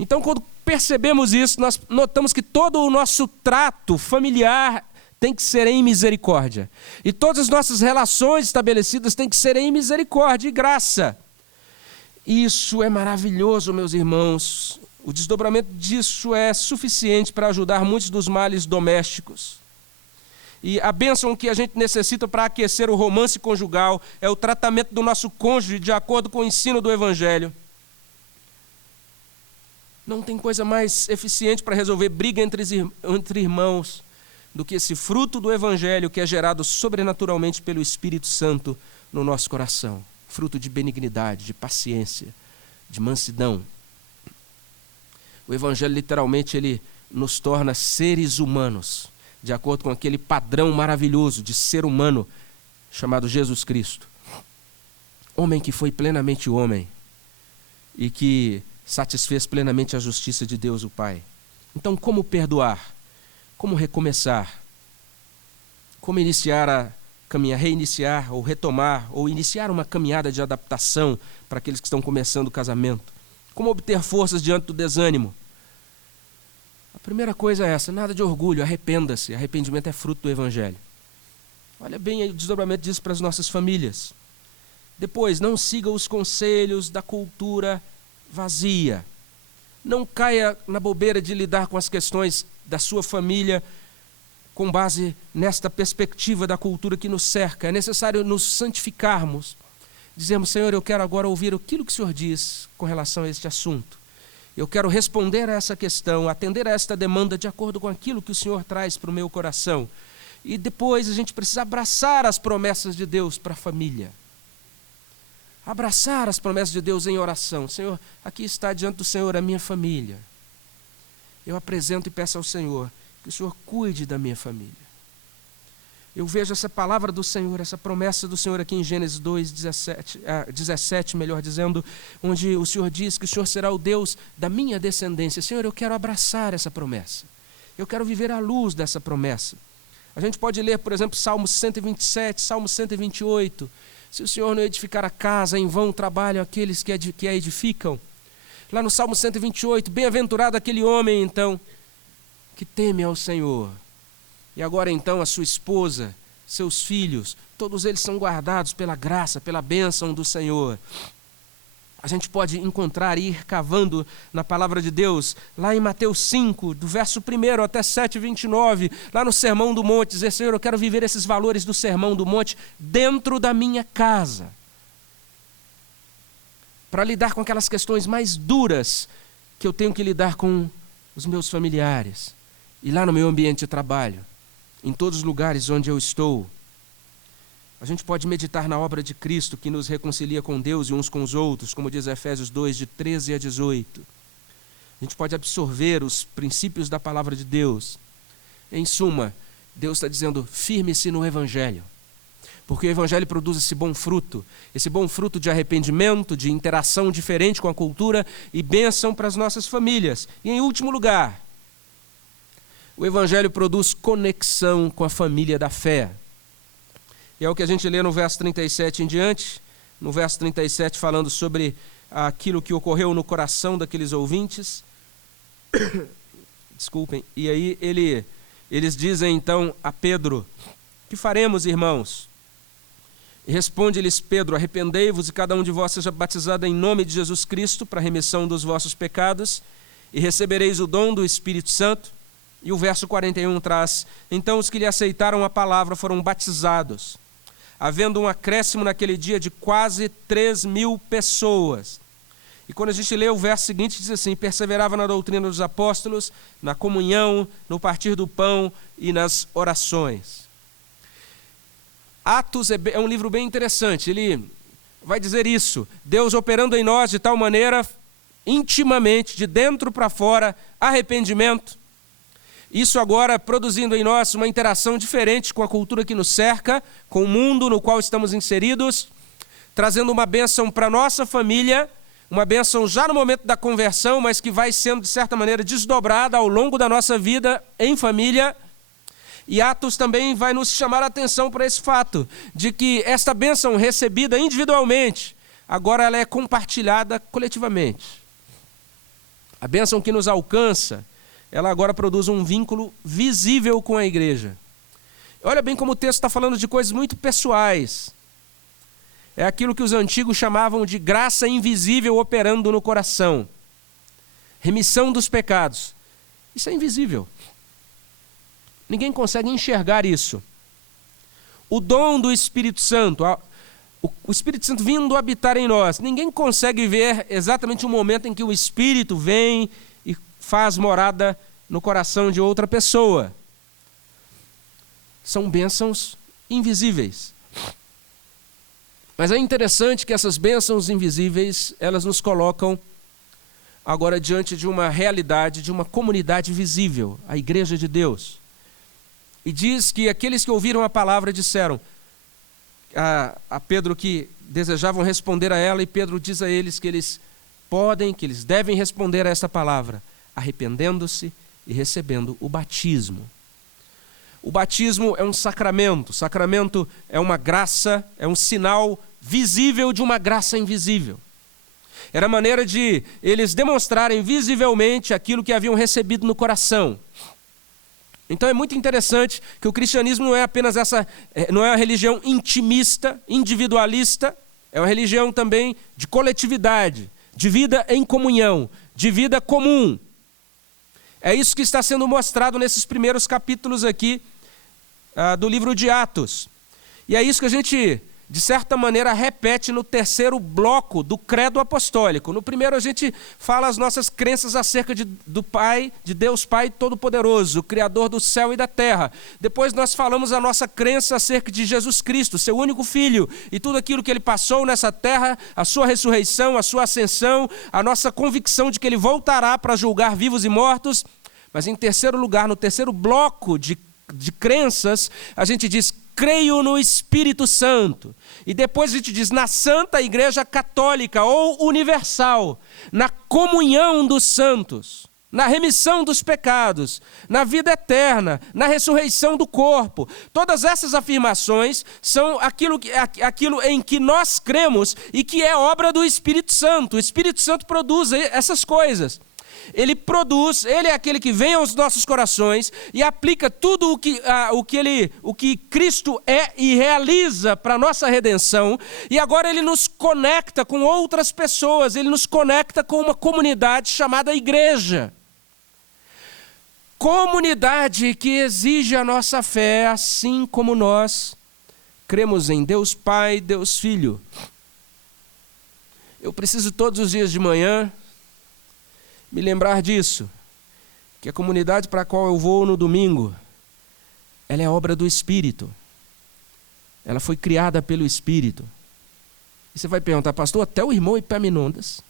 Então, quando percebemos isso, nós notamos que todo o nosso trato familiar tem que ser em misericórdia. E todas as nossas relações estabelecidas têm que ser em misericórdia e graça. Isso é maravilhoso, meus irmãos. O desdobramento disso é suficiente para ajudar muitos dos males domésticos. E a bênção que a gente necessita para aquecer o romance conjugal é o tratamento do nosso cônjuge de acordo com o ensino do Evangelho. Não tem coisa mais eficiente para resolver briga entre irmãos do que esse fruto do Evangelho que é gerado sobrenaturalmente pelo Espírito Santo no nosso coração. Fruto de benignidade, de paciência, de mansidão. O Evangelho literalmente ele nos torna seres humanos, de acordo com aquele padrão maravilhoso de ser humano chamado Jesus Cristo. Homem que foi plenamente homem e que satisfez plenamente a justiça de Deus o Pai. Então, como perdoar? Como recomeçar? Como reiniciar ou retomar ou iniciar uma caminhada de adaptação para aqueles que estão começando o casamento? Como obter forças diante do desânimo? A primeira coisa é essa: nada de orgulho, arrependa-se. Arrependimento é fruto do Evangelho. Olha bem aí o desdobramento disso para as nossas famílias. Depois, não siga os conselhos da cultura vazia. Não caia na bobeira de lidar com as questões da sua família com base nesta perspectiva da cultura que nos cerca. É necessário nos santificarmos. Dizemos: Senhor, eu quero agora ouvir aquilo que o Senhor diz com relação a este assunto. Eu quero responder a essa questão, atender a esta demanda de acordo com aquilo que o Senhor traz para o meu coração. E depois a gente precisa abraçar as promessas de Deus para a família. Abraçar as promessas de Deus em oração. Senhor, aqui está diante do Senhor a minha família. Eu apresento e peço ao Senhor que o Senhor cuide da minha família. Eu vejo essa palavra do Senhor, essa promessa do Senhor aqui em Gênesis 17, melhor dizendo, onde o Senhor diz que o Senhor será o Deus da minha descendência. Senhor, eu quero abraçar essa promessa. Eu quero viver à luz dessa promessa. A gente pode ler, por exemplo, Salmo 127, Salmo 128. Se o Senhor não edificar a casa, em vão trabalham aqueles que a edificam. Lá no Salmo 128, bem-aventurado aquele homem, então, que teme ao Senhor. E agora, então, a sua esposa, seus filhos, todos eles são guardados pela graça, pela bênção do Senhor. A gente pode encontrar e ir cavando na palavra de Deus, lá em Mateus 5, do verso 1 até 7:29, lá no Sermão do Monte, dizer, Senhor, eu quero viver esses valores do Sermão do Monte dentro da minha casa, para lidar com aquelas questões mais duras que eu tenho que lidar com os meus familiares, e lá no meu ambiente de trabalho, em todos os lugares onde eu estou. A gente pode meditar na obra de Cristo que nos reconcilia com Deus e uns com os outros, como diz Efésios 2, de 13 a 18. A gente pode absorver os princípios da palavra de Deus. Em suma, Deus está dizendo, firme-se no Evangelho, porque o Evangelho produz esse bom fruto de arrependimento, de interação diferente com a cultura e bênção para as nossas famílias. E em último lugar, o Evangelho produz conexão com a família da fé. E é o que a gente lê no verso 37 em diante, no verso 37 falando sobre aquilo que ocorreu no coração daqueles ouvintes. Desculpem. E aí eles dizem então a Pedro, que faremos, irmãos? E responde-lhes Pedro, arrependei-vos e cada um de vós seja batizado em nome de Jesus Cristo para a remissão dos vossos pecados e recebereis o dom do Espírito Santo. E o verso 41 traz, então os que lhe aceitaram a palavra foram batizados, havendo um acréscimo naquele dia de quase 3.000 pessoas. E quando a gente lê o verso seguinte, diz assim, perseverava na doutrina dos apóstolos, na comunhão, no partir do pão e nas orações. Atos é um livro bem interessante, ele vai dizer isso, Deus operando em nós de tal maneira, intimamente, de dentro para fora, arrependimento, isso agora produzindo em nós uma interação diferente com a cultura que nos cerca, com o mundo no qual estamos inseridos, trazendo uma bênção para a nossa família, uma bênção já no momento da conversão, mas que vai sendo, de certa maneira, desdobrada ao longo da nossa vida em família. E Atos também vai nos chamar a atenção para esse fato, de que esta bênção recebida individualmente, agora ela é compartilhada coletivamente. A bênção que nos alcança, ela agora produz um vínculo visível com a igreja. Olha bem como o texto está falando de coisas muito pessoais. É aquilo que os antigos chamavam de graça invisível operando no coração. Remissão dos pecados. Isso é invisível. Ninguém consegue enxergar isso. O dom do Espírito Santo, o Espírito Santo vindo habitar em nós. Ninguém consegue ver exatamente o momento em que o Espírito vem e faz morada no coração de outra pessoa. São bênçãos invisíveis. Mas é interessante que essas bênçãos invisíveis, elas nos colocam agora diante de uma realidade, de uma comunidade visível, a Igreja de Deus. E diz que aqueles que ouviram a palavra disseram a Pedro que desejavam responder a ela, e Pedro diz a eles que eles devem responder a essa palavra, arrependendo-se e recebendo o batismo. O batismo é um sacramento. O sacramento é uma graça, é um sinal visível de uma graça invisível. Era a maneira de eles demonstrarem visivelmente aquilo que haviam recebido no coração. Então é muito interessante que o cristianismo não é apenas não é uma religião intimista, individualista, é uma religião também de coletividade, de vida em comunhão, de vida comum. É isso que está sendo mostrado nesses primeiros capítulos aqui do livro de Atos. E é isso que a gente, de certa maneira, repete no terceiro bloco do credo apostólico. No primeiro a gente fala as nossas crenças acerca do Pai, de Deus Pai Todo-Poderoso, o Criador do céu e da terra. Depois nós falamos a nossa crença acerca de Jesus Cristo, seu único Filho, e tudo aquilo que Ele passou nessa terra, a sua ressurreição, a sua ascensão, a nossa convicção de que Ele voltará para julgar vivos e mortos. Mas em terceiro lugar, no terceiro bloco de crenças, a gente diz: creio no Espírito Santo. E depois a gente diz, na Santa Igreja Católica ou Universal, na comunhão dos santos, na remissão dos pecados, na vida eterna, na ressurreição do corpo. Todas essas afirmações são aquilo em que nós cremos e que é obra do Espírito Santo. O Espírito Santo produz essas coisas. Ele é aquele que vem aos nossos corações e aplica tudo o que Cristo é e realiza para a nossa redenção. E agora ele nos conecta com outras pessoas, ele nos conecta com uma comunidade chamada igreja. Comunidade que exige a nossa fé, assim como nós cremos em Deus Pai, Deus Filho. Eu preciso todos os dias de manhã me lembrar disso, que a comunidade para a qual eu vou no domingo, ela é obra do Espírito. Ela foi criada pelo Espírito. E você vai perguntar, pastor, até o irmão Epaminondas,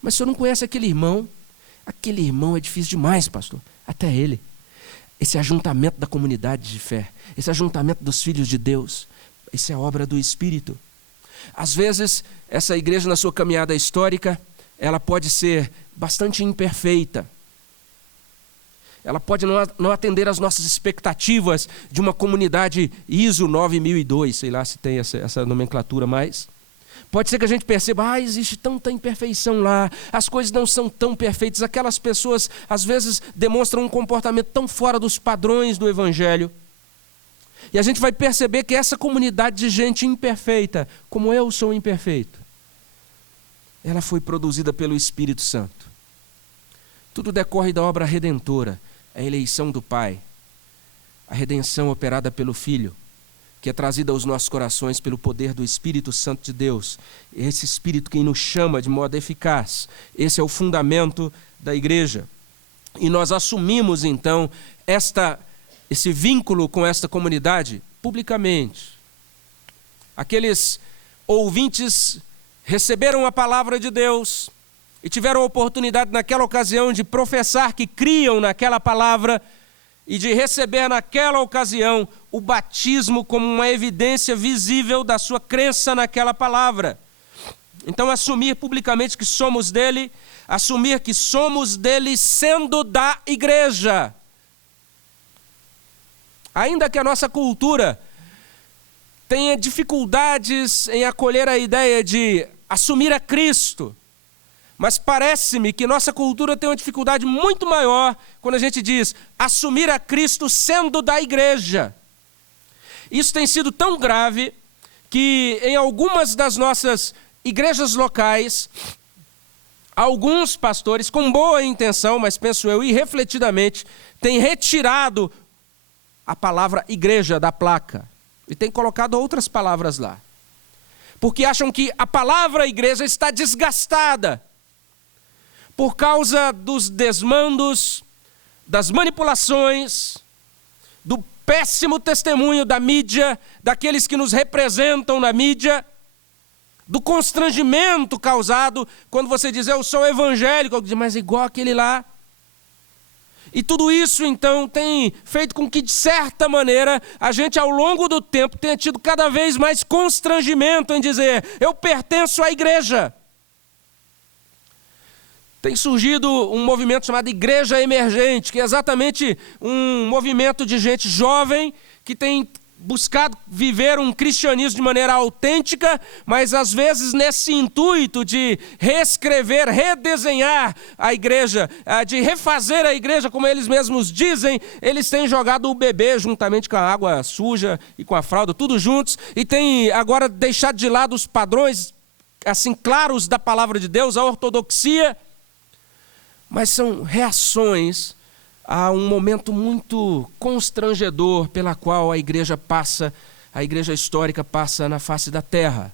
mas o senhor não conhece aquele irmão? Aquele irmão é difícil demais, pastor. Até ele. Esse ajuntamento da comunidade de fé, esse ajuntamento dos filhos de Deus, isso é obra do Espírito. Às vezes, essa igreja na sua caminhada histórica, ela pode ser bastante imperfeita. Ela pode não atender às nossas expectativas de uma comunidade ISO 9002, sei lá se tem essa nomenclatura mais. Pode ser que a gente perceba, existe tanta imperfeição lá, as coisas não são tão perfeitas, aquelas pessoas às vezes demonstram um comportamento tão fora dos padrões do Evangelho. E a gente vai perceber que essa comunidade de gente imperfeita, como eu sou imperfeito, ela foi produzida pelo Espírito Santo. Tudo decorre da obra redentora, a eleição do Pai, a redenção operada pelo Filho, que é trazida aos nossos corações pelo poder do Espírito Santo de Deus. Esse Espírito que nos chama de modo eficaz. Esse é o fundamento da igreja. E nós assumimos, então, esse vínculo com esta comunidade publicamente. Aqueles ouvintes receberam a palavra de Deus e tiveram a oportunidade naquela ocasião de professar que criam naquela palavra e de receber naquela ocasião o batismo como uma evidência visível da sua crença naquela palavra. Então, assumir publicamente que somos dele, assumir que somos dele sendo da igreja. Ainda que a nossa cultura tenha dificuldades em acolher a ideia de assumir a Cristo, mas parece-me que nossa cultura tem uma dificuldade muito maior quando a gente diz assumir a Cristo sendo da igreja. Isso tem sido tão grave que em algumas das nossas igrejas locais, alguns pastores, com boa intenção, mas penso eu, irrefletidamente, têm retirado a palavra igreja da placa e têm colocado outras palavras lá. Porque acham que a palavra igreja está desgastada por causa dos desmandos, das manipulações, do péssimo testemunho da mídia, daqueles que nos representam na mídia, do constrangimento causado quando você diz, eu sou evangélico, mas igual aquele lá. E tudo isso, então, tem feito com que, de certa maneira, a gente, ao longo do tempo, tenha tido cada vez mais constrangimento em dizer, eu pertenço à igreja. Tem surgido um movimento chamado Igreja Emergente, que é exatamente um movimento de gente jovem que tem buscado viver um cristianismo de maneira autêntica, mas às vezes nesse intuito de reescrever, redesenhar a igreja, de refazer a igreja, como eles mesmos dizem, eles têm jogado o bebê juntamente com a água suja e com a fralda, tudo juntos, e têm agora deixado de lado os padrões assim claros da palavra de Deus, a ortodoxia, mas são reações a um momento muito constrangedor pela qual a igreja histórica passa na face da terra.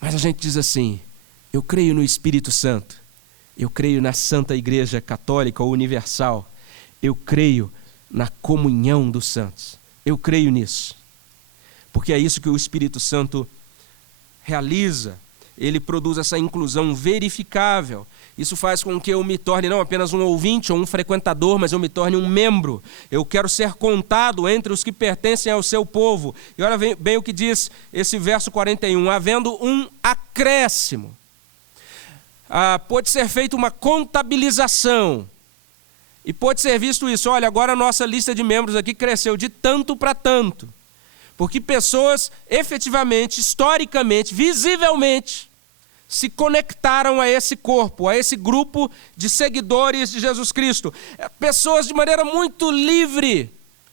Mas a gente diz assim, eu creio no Espírito Santo, eu creio na Santa Igreja Católica ou Universal, eu creio na comunhão dos santos, eu creio nisso, porque é isso que o Espírito Santo realiza. ele produz essa inclusão verificável. Isso faz com que eu me torne não apenas um ouvinte ou um frequentador, mas eu me torne um membro. Eu quero ser contado entre os que pertencem ao seu povo. E olha bem o que diz esse verso 41, havendo um acréscimo. Pode ser feita uma contabilização. E pode ser visto isso, olha, agora a nossa lista de membros aqui cresceu de tanto para tanto. Porque pessoas efetivamente, historicamente, visivelmente, se conectaram a esse corpo, a esse grupo de seguidores de Jesus Cristo. Pessoas de maneira muito livre,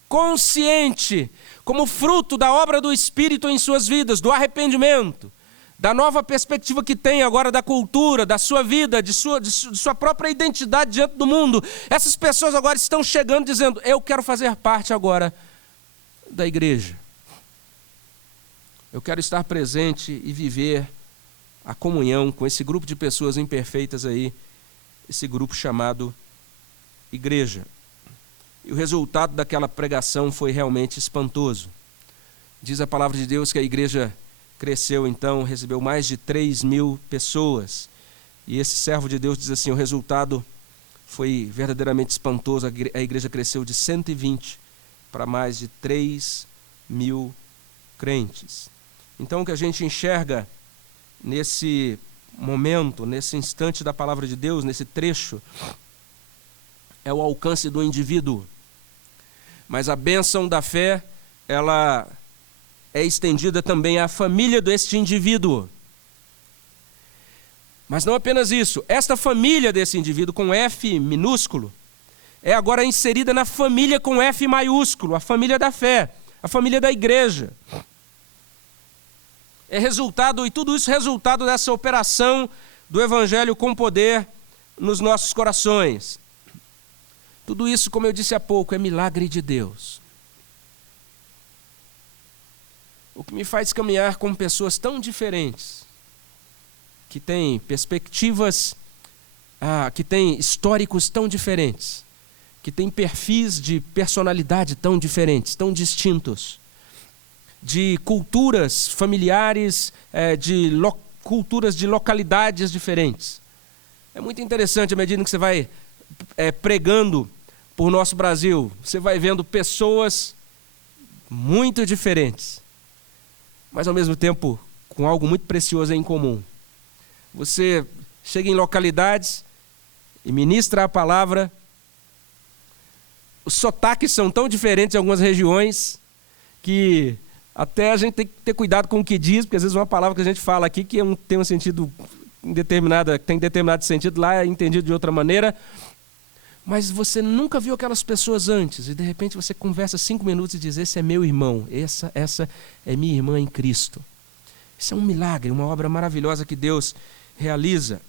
consciente, como fruto da obra do Espírito em suas vidas, do arrependimento, da nova perspectiva que tem agora da cultura, da sua vida, de sua própria identidade diante do mundo. Essas pessoas agora estão chegando dizendo, eu quero fazer parte agora da igreja. Eu quero estar presente e viver a comunhão com esse grupo de pessoas imperfeitas aí, esse grupo chamado igreja. E o resultado daquela pregação foi realmente espantoso. Diz a palavra de Deus que a igreja cresceu então, recebeu mais de 3.000 pessoas. E esse servo de Deus diz assim, o resultado foi verdadeiramente espantoso. A igreja cresceu de 120 para mais de 3.000 crentes. Então o que a gente enxerga nesse momento, nesse instante da palavra de Deus, nesse trecho, é o alcance do indivíduo. Mas a bênção da fé, ela é estendida também à família deste indivíduo. Mas não apenas isso, esta família desse indivíduo com F minúsculo, é agora inserida na família com F maiúsculo, a família da fé, a família da igreja. É resultado, e tudo isso é resultado dessa operação do Evangelho com poder nos nossos corações. Tudo isso, como eu disse há pouco, é milagre de Deus. O que me faz caminhar com pessoas tão diferentes, que têm perspectivas, que têm históricos tão diferentes, que têm perfis de personalidade tão diferentes, tão distintos, de culturas familiares, culturas de localidades diferentes. É muito interessante, à medida que você vai pregando por nosso Brasil, você vai vendo pessoas muito diferentes, mas ao mesmo tempo com algo muito precioso em comum. Você chega em localidades e ministra a palavra, os sotaques são tão diferentes em algumas regiões que até a gente tem que ter cuidado com o que diz, porque às vezes uma palavra que a gente fala aqui que tem um sentido tem determinado sentido, lá é entendido de outra maneira, mas você nunca viu aquelas pessoas antes, e de repente você conversa 5 minutos e diz, esse é meu irmão, essa é minha irmã em Cristo. Isso é um milagre, uma obra maravilhosa que Deus realiza.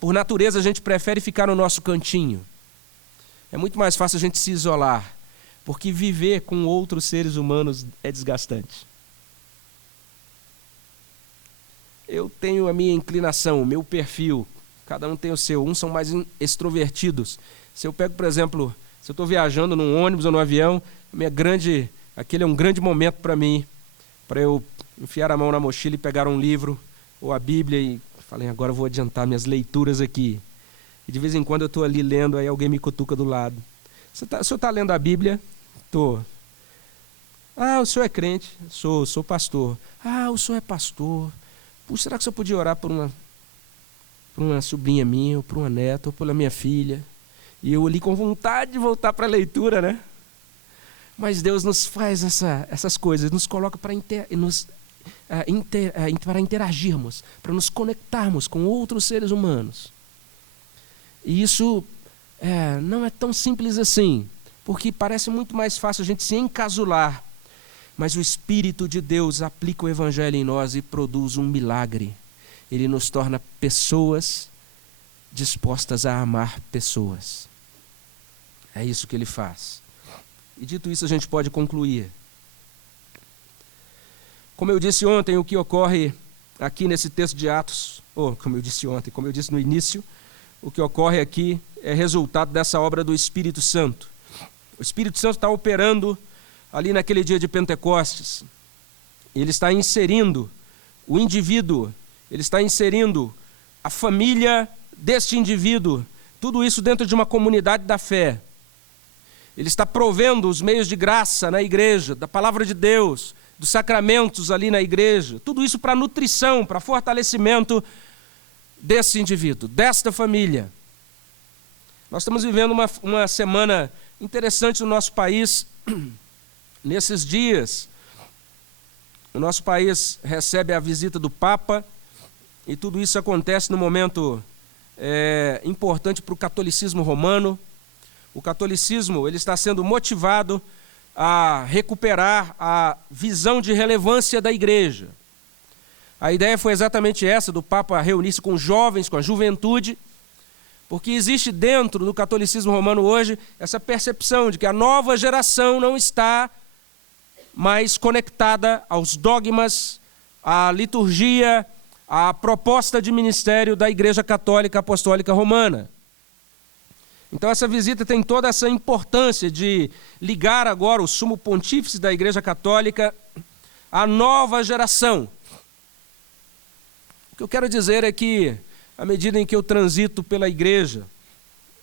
Por natureza a gente prefere ficar no nosso cantinho. É muito mais fácil a gente se isolar, porque viver com outros seres humanos é desgastante. Eu tenho a minha inclinação, o meu perfil, cada um tem o seu. Uns são mais extrovertidos. Se eu pego, por exemplo, se eu estou viajando num ônibus ou num avião, aquele é um grande momento para mim, para eu enfiar a mão na mochila e pegar um livro ou a Bíblia e falei, agora eu vou adiantar minhas leituras aqui. E de vez em quando eu estou ali lendo, aí alguém me cutuca do lado. O senhor está lendo a Bíblia? Estou. Ah, o senhor é crente? Sou pastor. Ah, o senhor é pastor. Puxa, será que o senhor podia orar por uma sobrinha minha, ou por uma neta, ou pela minha filha? E eu ali com vontade de voltar para a leitura, né? Mas Deus nos faz essas coisas, nos coloca para interagirmos, para nos conectarmos com outros seres humanos. E isso não é tão simples assim, porque parece muito mais fácil a gente se encasular, mas o Espírito de Deus aplica o Evangelho em nós e produz um milagre. Ele nos torna pessoas dispostas a amar pessoas. É isso que ele faz. E dito isso, a gente pode concluir. Como eu disse ontem, o que ocorre aqui nesse texto de Atos, como eu disse no início, o que ocorre aqui é resultado dessa obra do Espírito Santo. O Espírito Santo está operando ali naquele dia de Pentecostes. Ele está inserindo o indivíduo Ele está inserindo a família deste indivíduo, tudo isso dentro de uma comunidade da fé. Ele está provendo os meios de graça na igreja, da palavra de Deus, dos sacramentos ali na igreja, tudo isso para nutrição, para fortalecimento desse indivíduo, desta família. Nós estamos vivendo uma semana interessante no nosso país. Nesses dias, o nosso país recebe a visita do Papa, e tudo isso acontece no momento importante para o catolicismo romano. O catolicismo ele está sendo motivado a recuperar a visão de relevância da igreja. A ideia foi exatamente essa, do Papa reunir-se com jovens, com a juventude, porque existe dentro do catolicismo romano hoje essa percepção de que a nova geração não está mais conectada aos dogmas, à liturgia, à proposta de ministério da Igreja Católica Apostólica Romana. Então essa visita tem toda essa importância de ligar agora o sumo pontífice da Igreja Católica à nova geração. O que eu quero dizer é que, à medida em que eu transito pela igreja,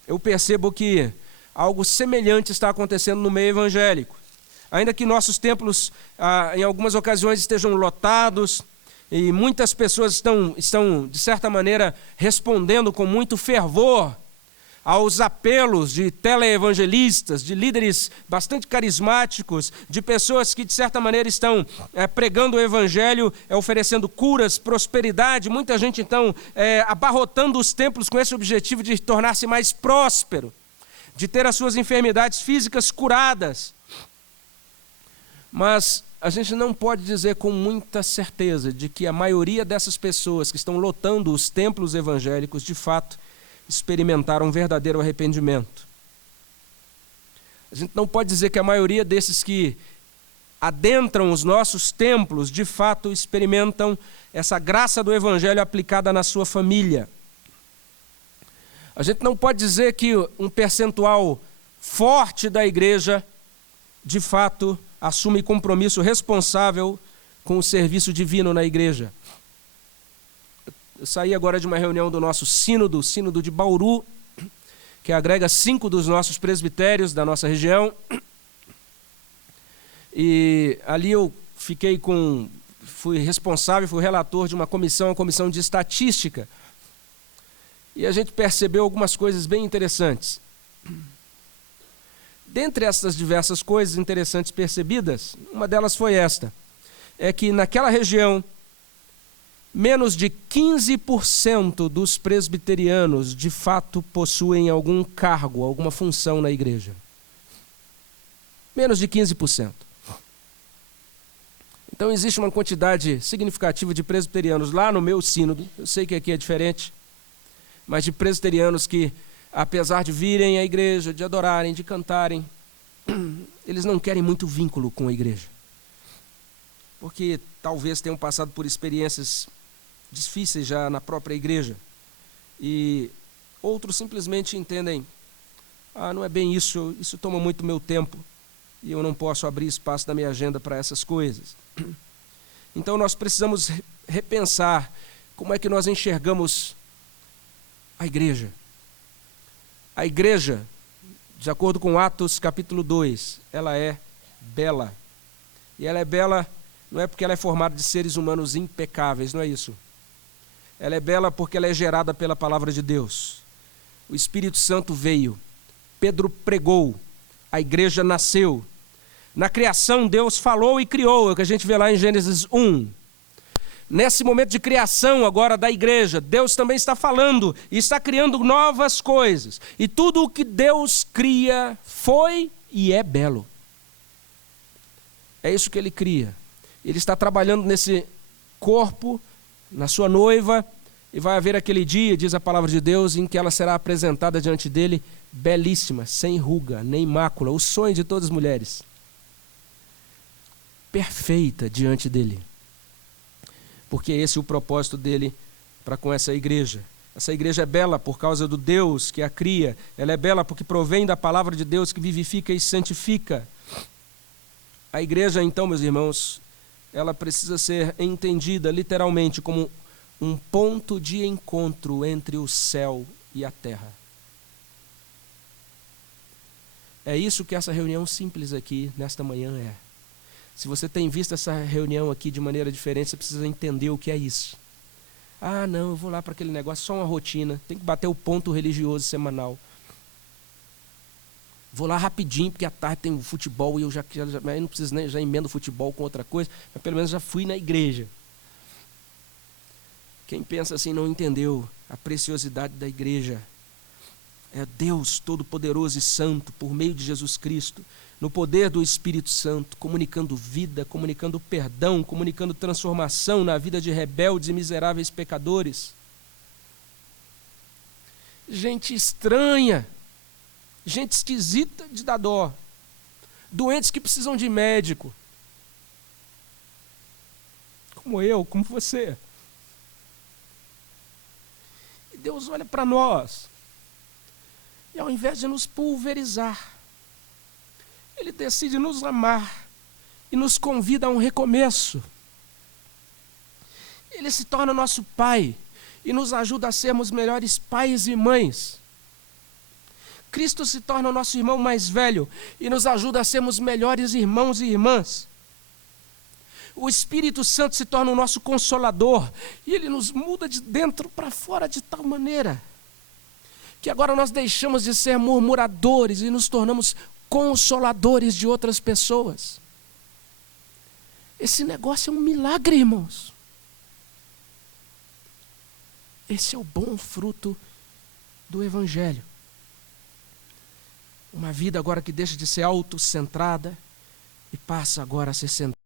eu percebo que algo semelhante está acontecendo no meio evangélico. Ainda que nossos templos, em algumas ocasiões, estejam lotados, e muitas pessoas estão, de certa maneira, respondendo com muito fervor aos apelos de teleevangelistas, de líderes bastante carismáticos, de pessoas que, de certa maneira, estão pregando o evangelho, oferecendo curas, prosperidade. Muita gente, então, abarrotando os templos com esse objetivo de tornar-se mais próspero, de ter as suas enfermidades físicas curadas. Mas a gente não pode dizer com muita certeza de que a maioria dessas pessoas que estão lotando os templos evangélicos, de fato, experimentaram um verdadeiro arrependimento. A gente não pode dizer que a maioria desses que adentram os nossos templos, de fato, experimentam essa graça do evangelho aplicada na sua família. A gente não pode dizer que um percentual forte da igreja, de fato, assume compromisso responsável com o serviço divino na igreja. Eu saí agora de uma reunião do nosso sínodo, o sínodo de Bauru, que agrega 5 dos nossos presbitérios da nossa região. E ali eu fui responsável, fui relator de uma comissão de estatística. E a gente percebeu algumas coisas bem interessantes. Dentre essas diversas coisas interessantes percebidas, uma delas foi esta: é que naquela região, menos de 15% dos presbiterianos, de fato, possuem algum cargo, alguma função na igreja. Menos de 15%. Então, existe uma quantidade significativa de presbiterianos lá no meu sínodo, eu sei que aqui é diferente, mas de presbiterianos que, apesar de virem à igreja, de adorarem, de cantarem, eles não querem muito vínculo com a igreja. Porque talvez tenham passado por experiências difíceis já na própria igreja. E outros simplesmente entendem, não é bem isso, isso toma muito meu tempo, e eu não posso abrir espaço da minha agenda para essas coisas. Então nós precisamos repensar como é que nós enxergamos a igreja. A igreja, de acordo com Atos capítulo 2, ela é bela. E ela é bela não é porque ela é formada de seres humanos impecáveis, não é isso. Ela é bela porque ela é gerada pela palavra de Deus. O Espírito Santo veio, Pedro pregou, a igreja nasceu. Na criação, Deus falou e criou, é o que a gente vê lá em Gênesis 1. Nesse momento de criação agora da igreja, Deus também está falando e está criando novas coisas. E tudo o que Deus cria foi e é belo. É isso que Ele cria. Ele está trabalhando nesse corpo, na sua noiva, e vai haver aquele dia, diz a palavra de Deus, em que ela será apresentada diante dele, belíssima, sem ruga, nem mácula, o sonho de todas as mulheres. Perfeita diante dele. Porque esse é o propósito dele para com essa igreja. Essa igreja é bela por causa do Deus que a cria. Ela é bela porque provém da palavra de Deus que vivifica e santifica. A igreja, então, meus irmãos, ela precisa ser entendida literalmente como um ponto de encontro entre o céu e a terra. É isso que essa reunião simples aqui, nesta manhã, é. Se você tem visto essa reunião aqui de maneira diferente, você precisa entender o que é isso. Ah, não, eu vou lá para aquele negócio, só uma rotina, tem que bater o ponto religioso semanal. Vou lá rapidinho, porque à tarde tem o futebol e eu já não preciso nem, já emendo o futebol com outra coisa, mas pelo menos já fui na igreja. Quem pensa assim não entendeu a preciosidade da igreja. É Deus Todo-Poderoso e Santo, por meio de Jesus Cristo, no poder do Espírito Santo, comunicando vida, comunicando perdão, comunicando transformação na vida de rebeldes e miseráveis pecadores. Gente estranha, gente esquisita de dar dó, doentes que precisam de médico, como eu, como você. E Deus olha para nós, e ao invés de nos pulverizar, Ele decide nos amar e nos convida a um recomeço. Ele se torna nosso Pai e nos ajuda a sermos melhores pais e mães. Cristo se torna o nosso irmão mais velho e nos ajuda a sermos melhores irmãos e irmãs. O Espírito Santo se torna o nosso consolador e Ele nos muda de dentro para fora de tal maneira que agora nós deixamos de ser murmuradores e nos tornamos consoladores de outras pessoas. Esse negócio é um milagre, irmãos. Esse é o bom fruto do Evangelho. Uma vida agora que deixa de ser autocentrada e passa agora a ser centrada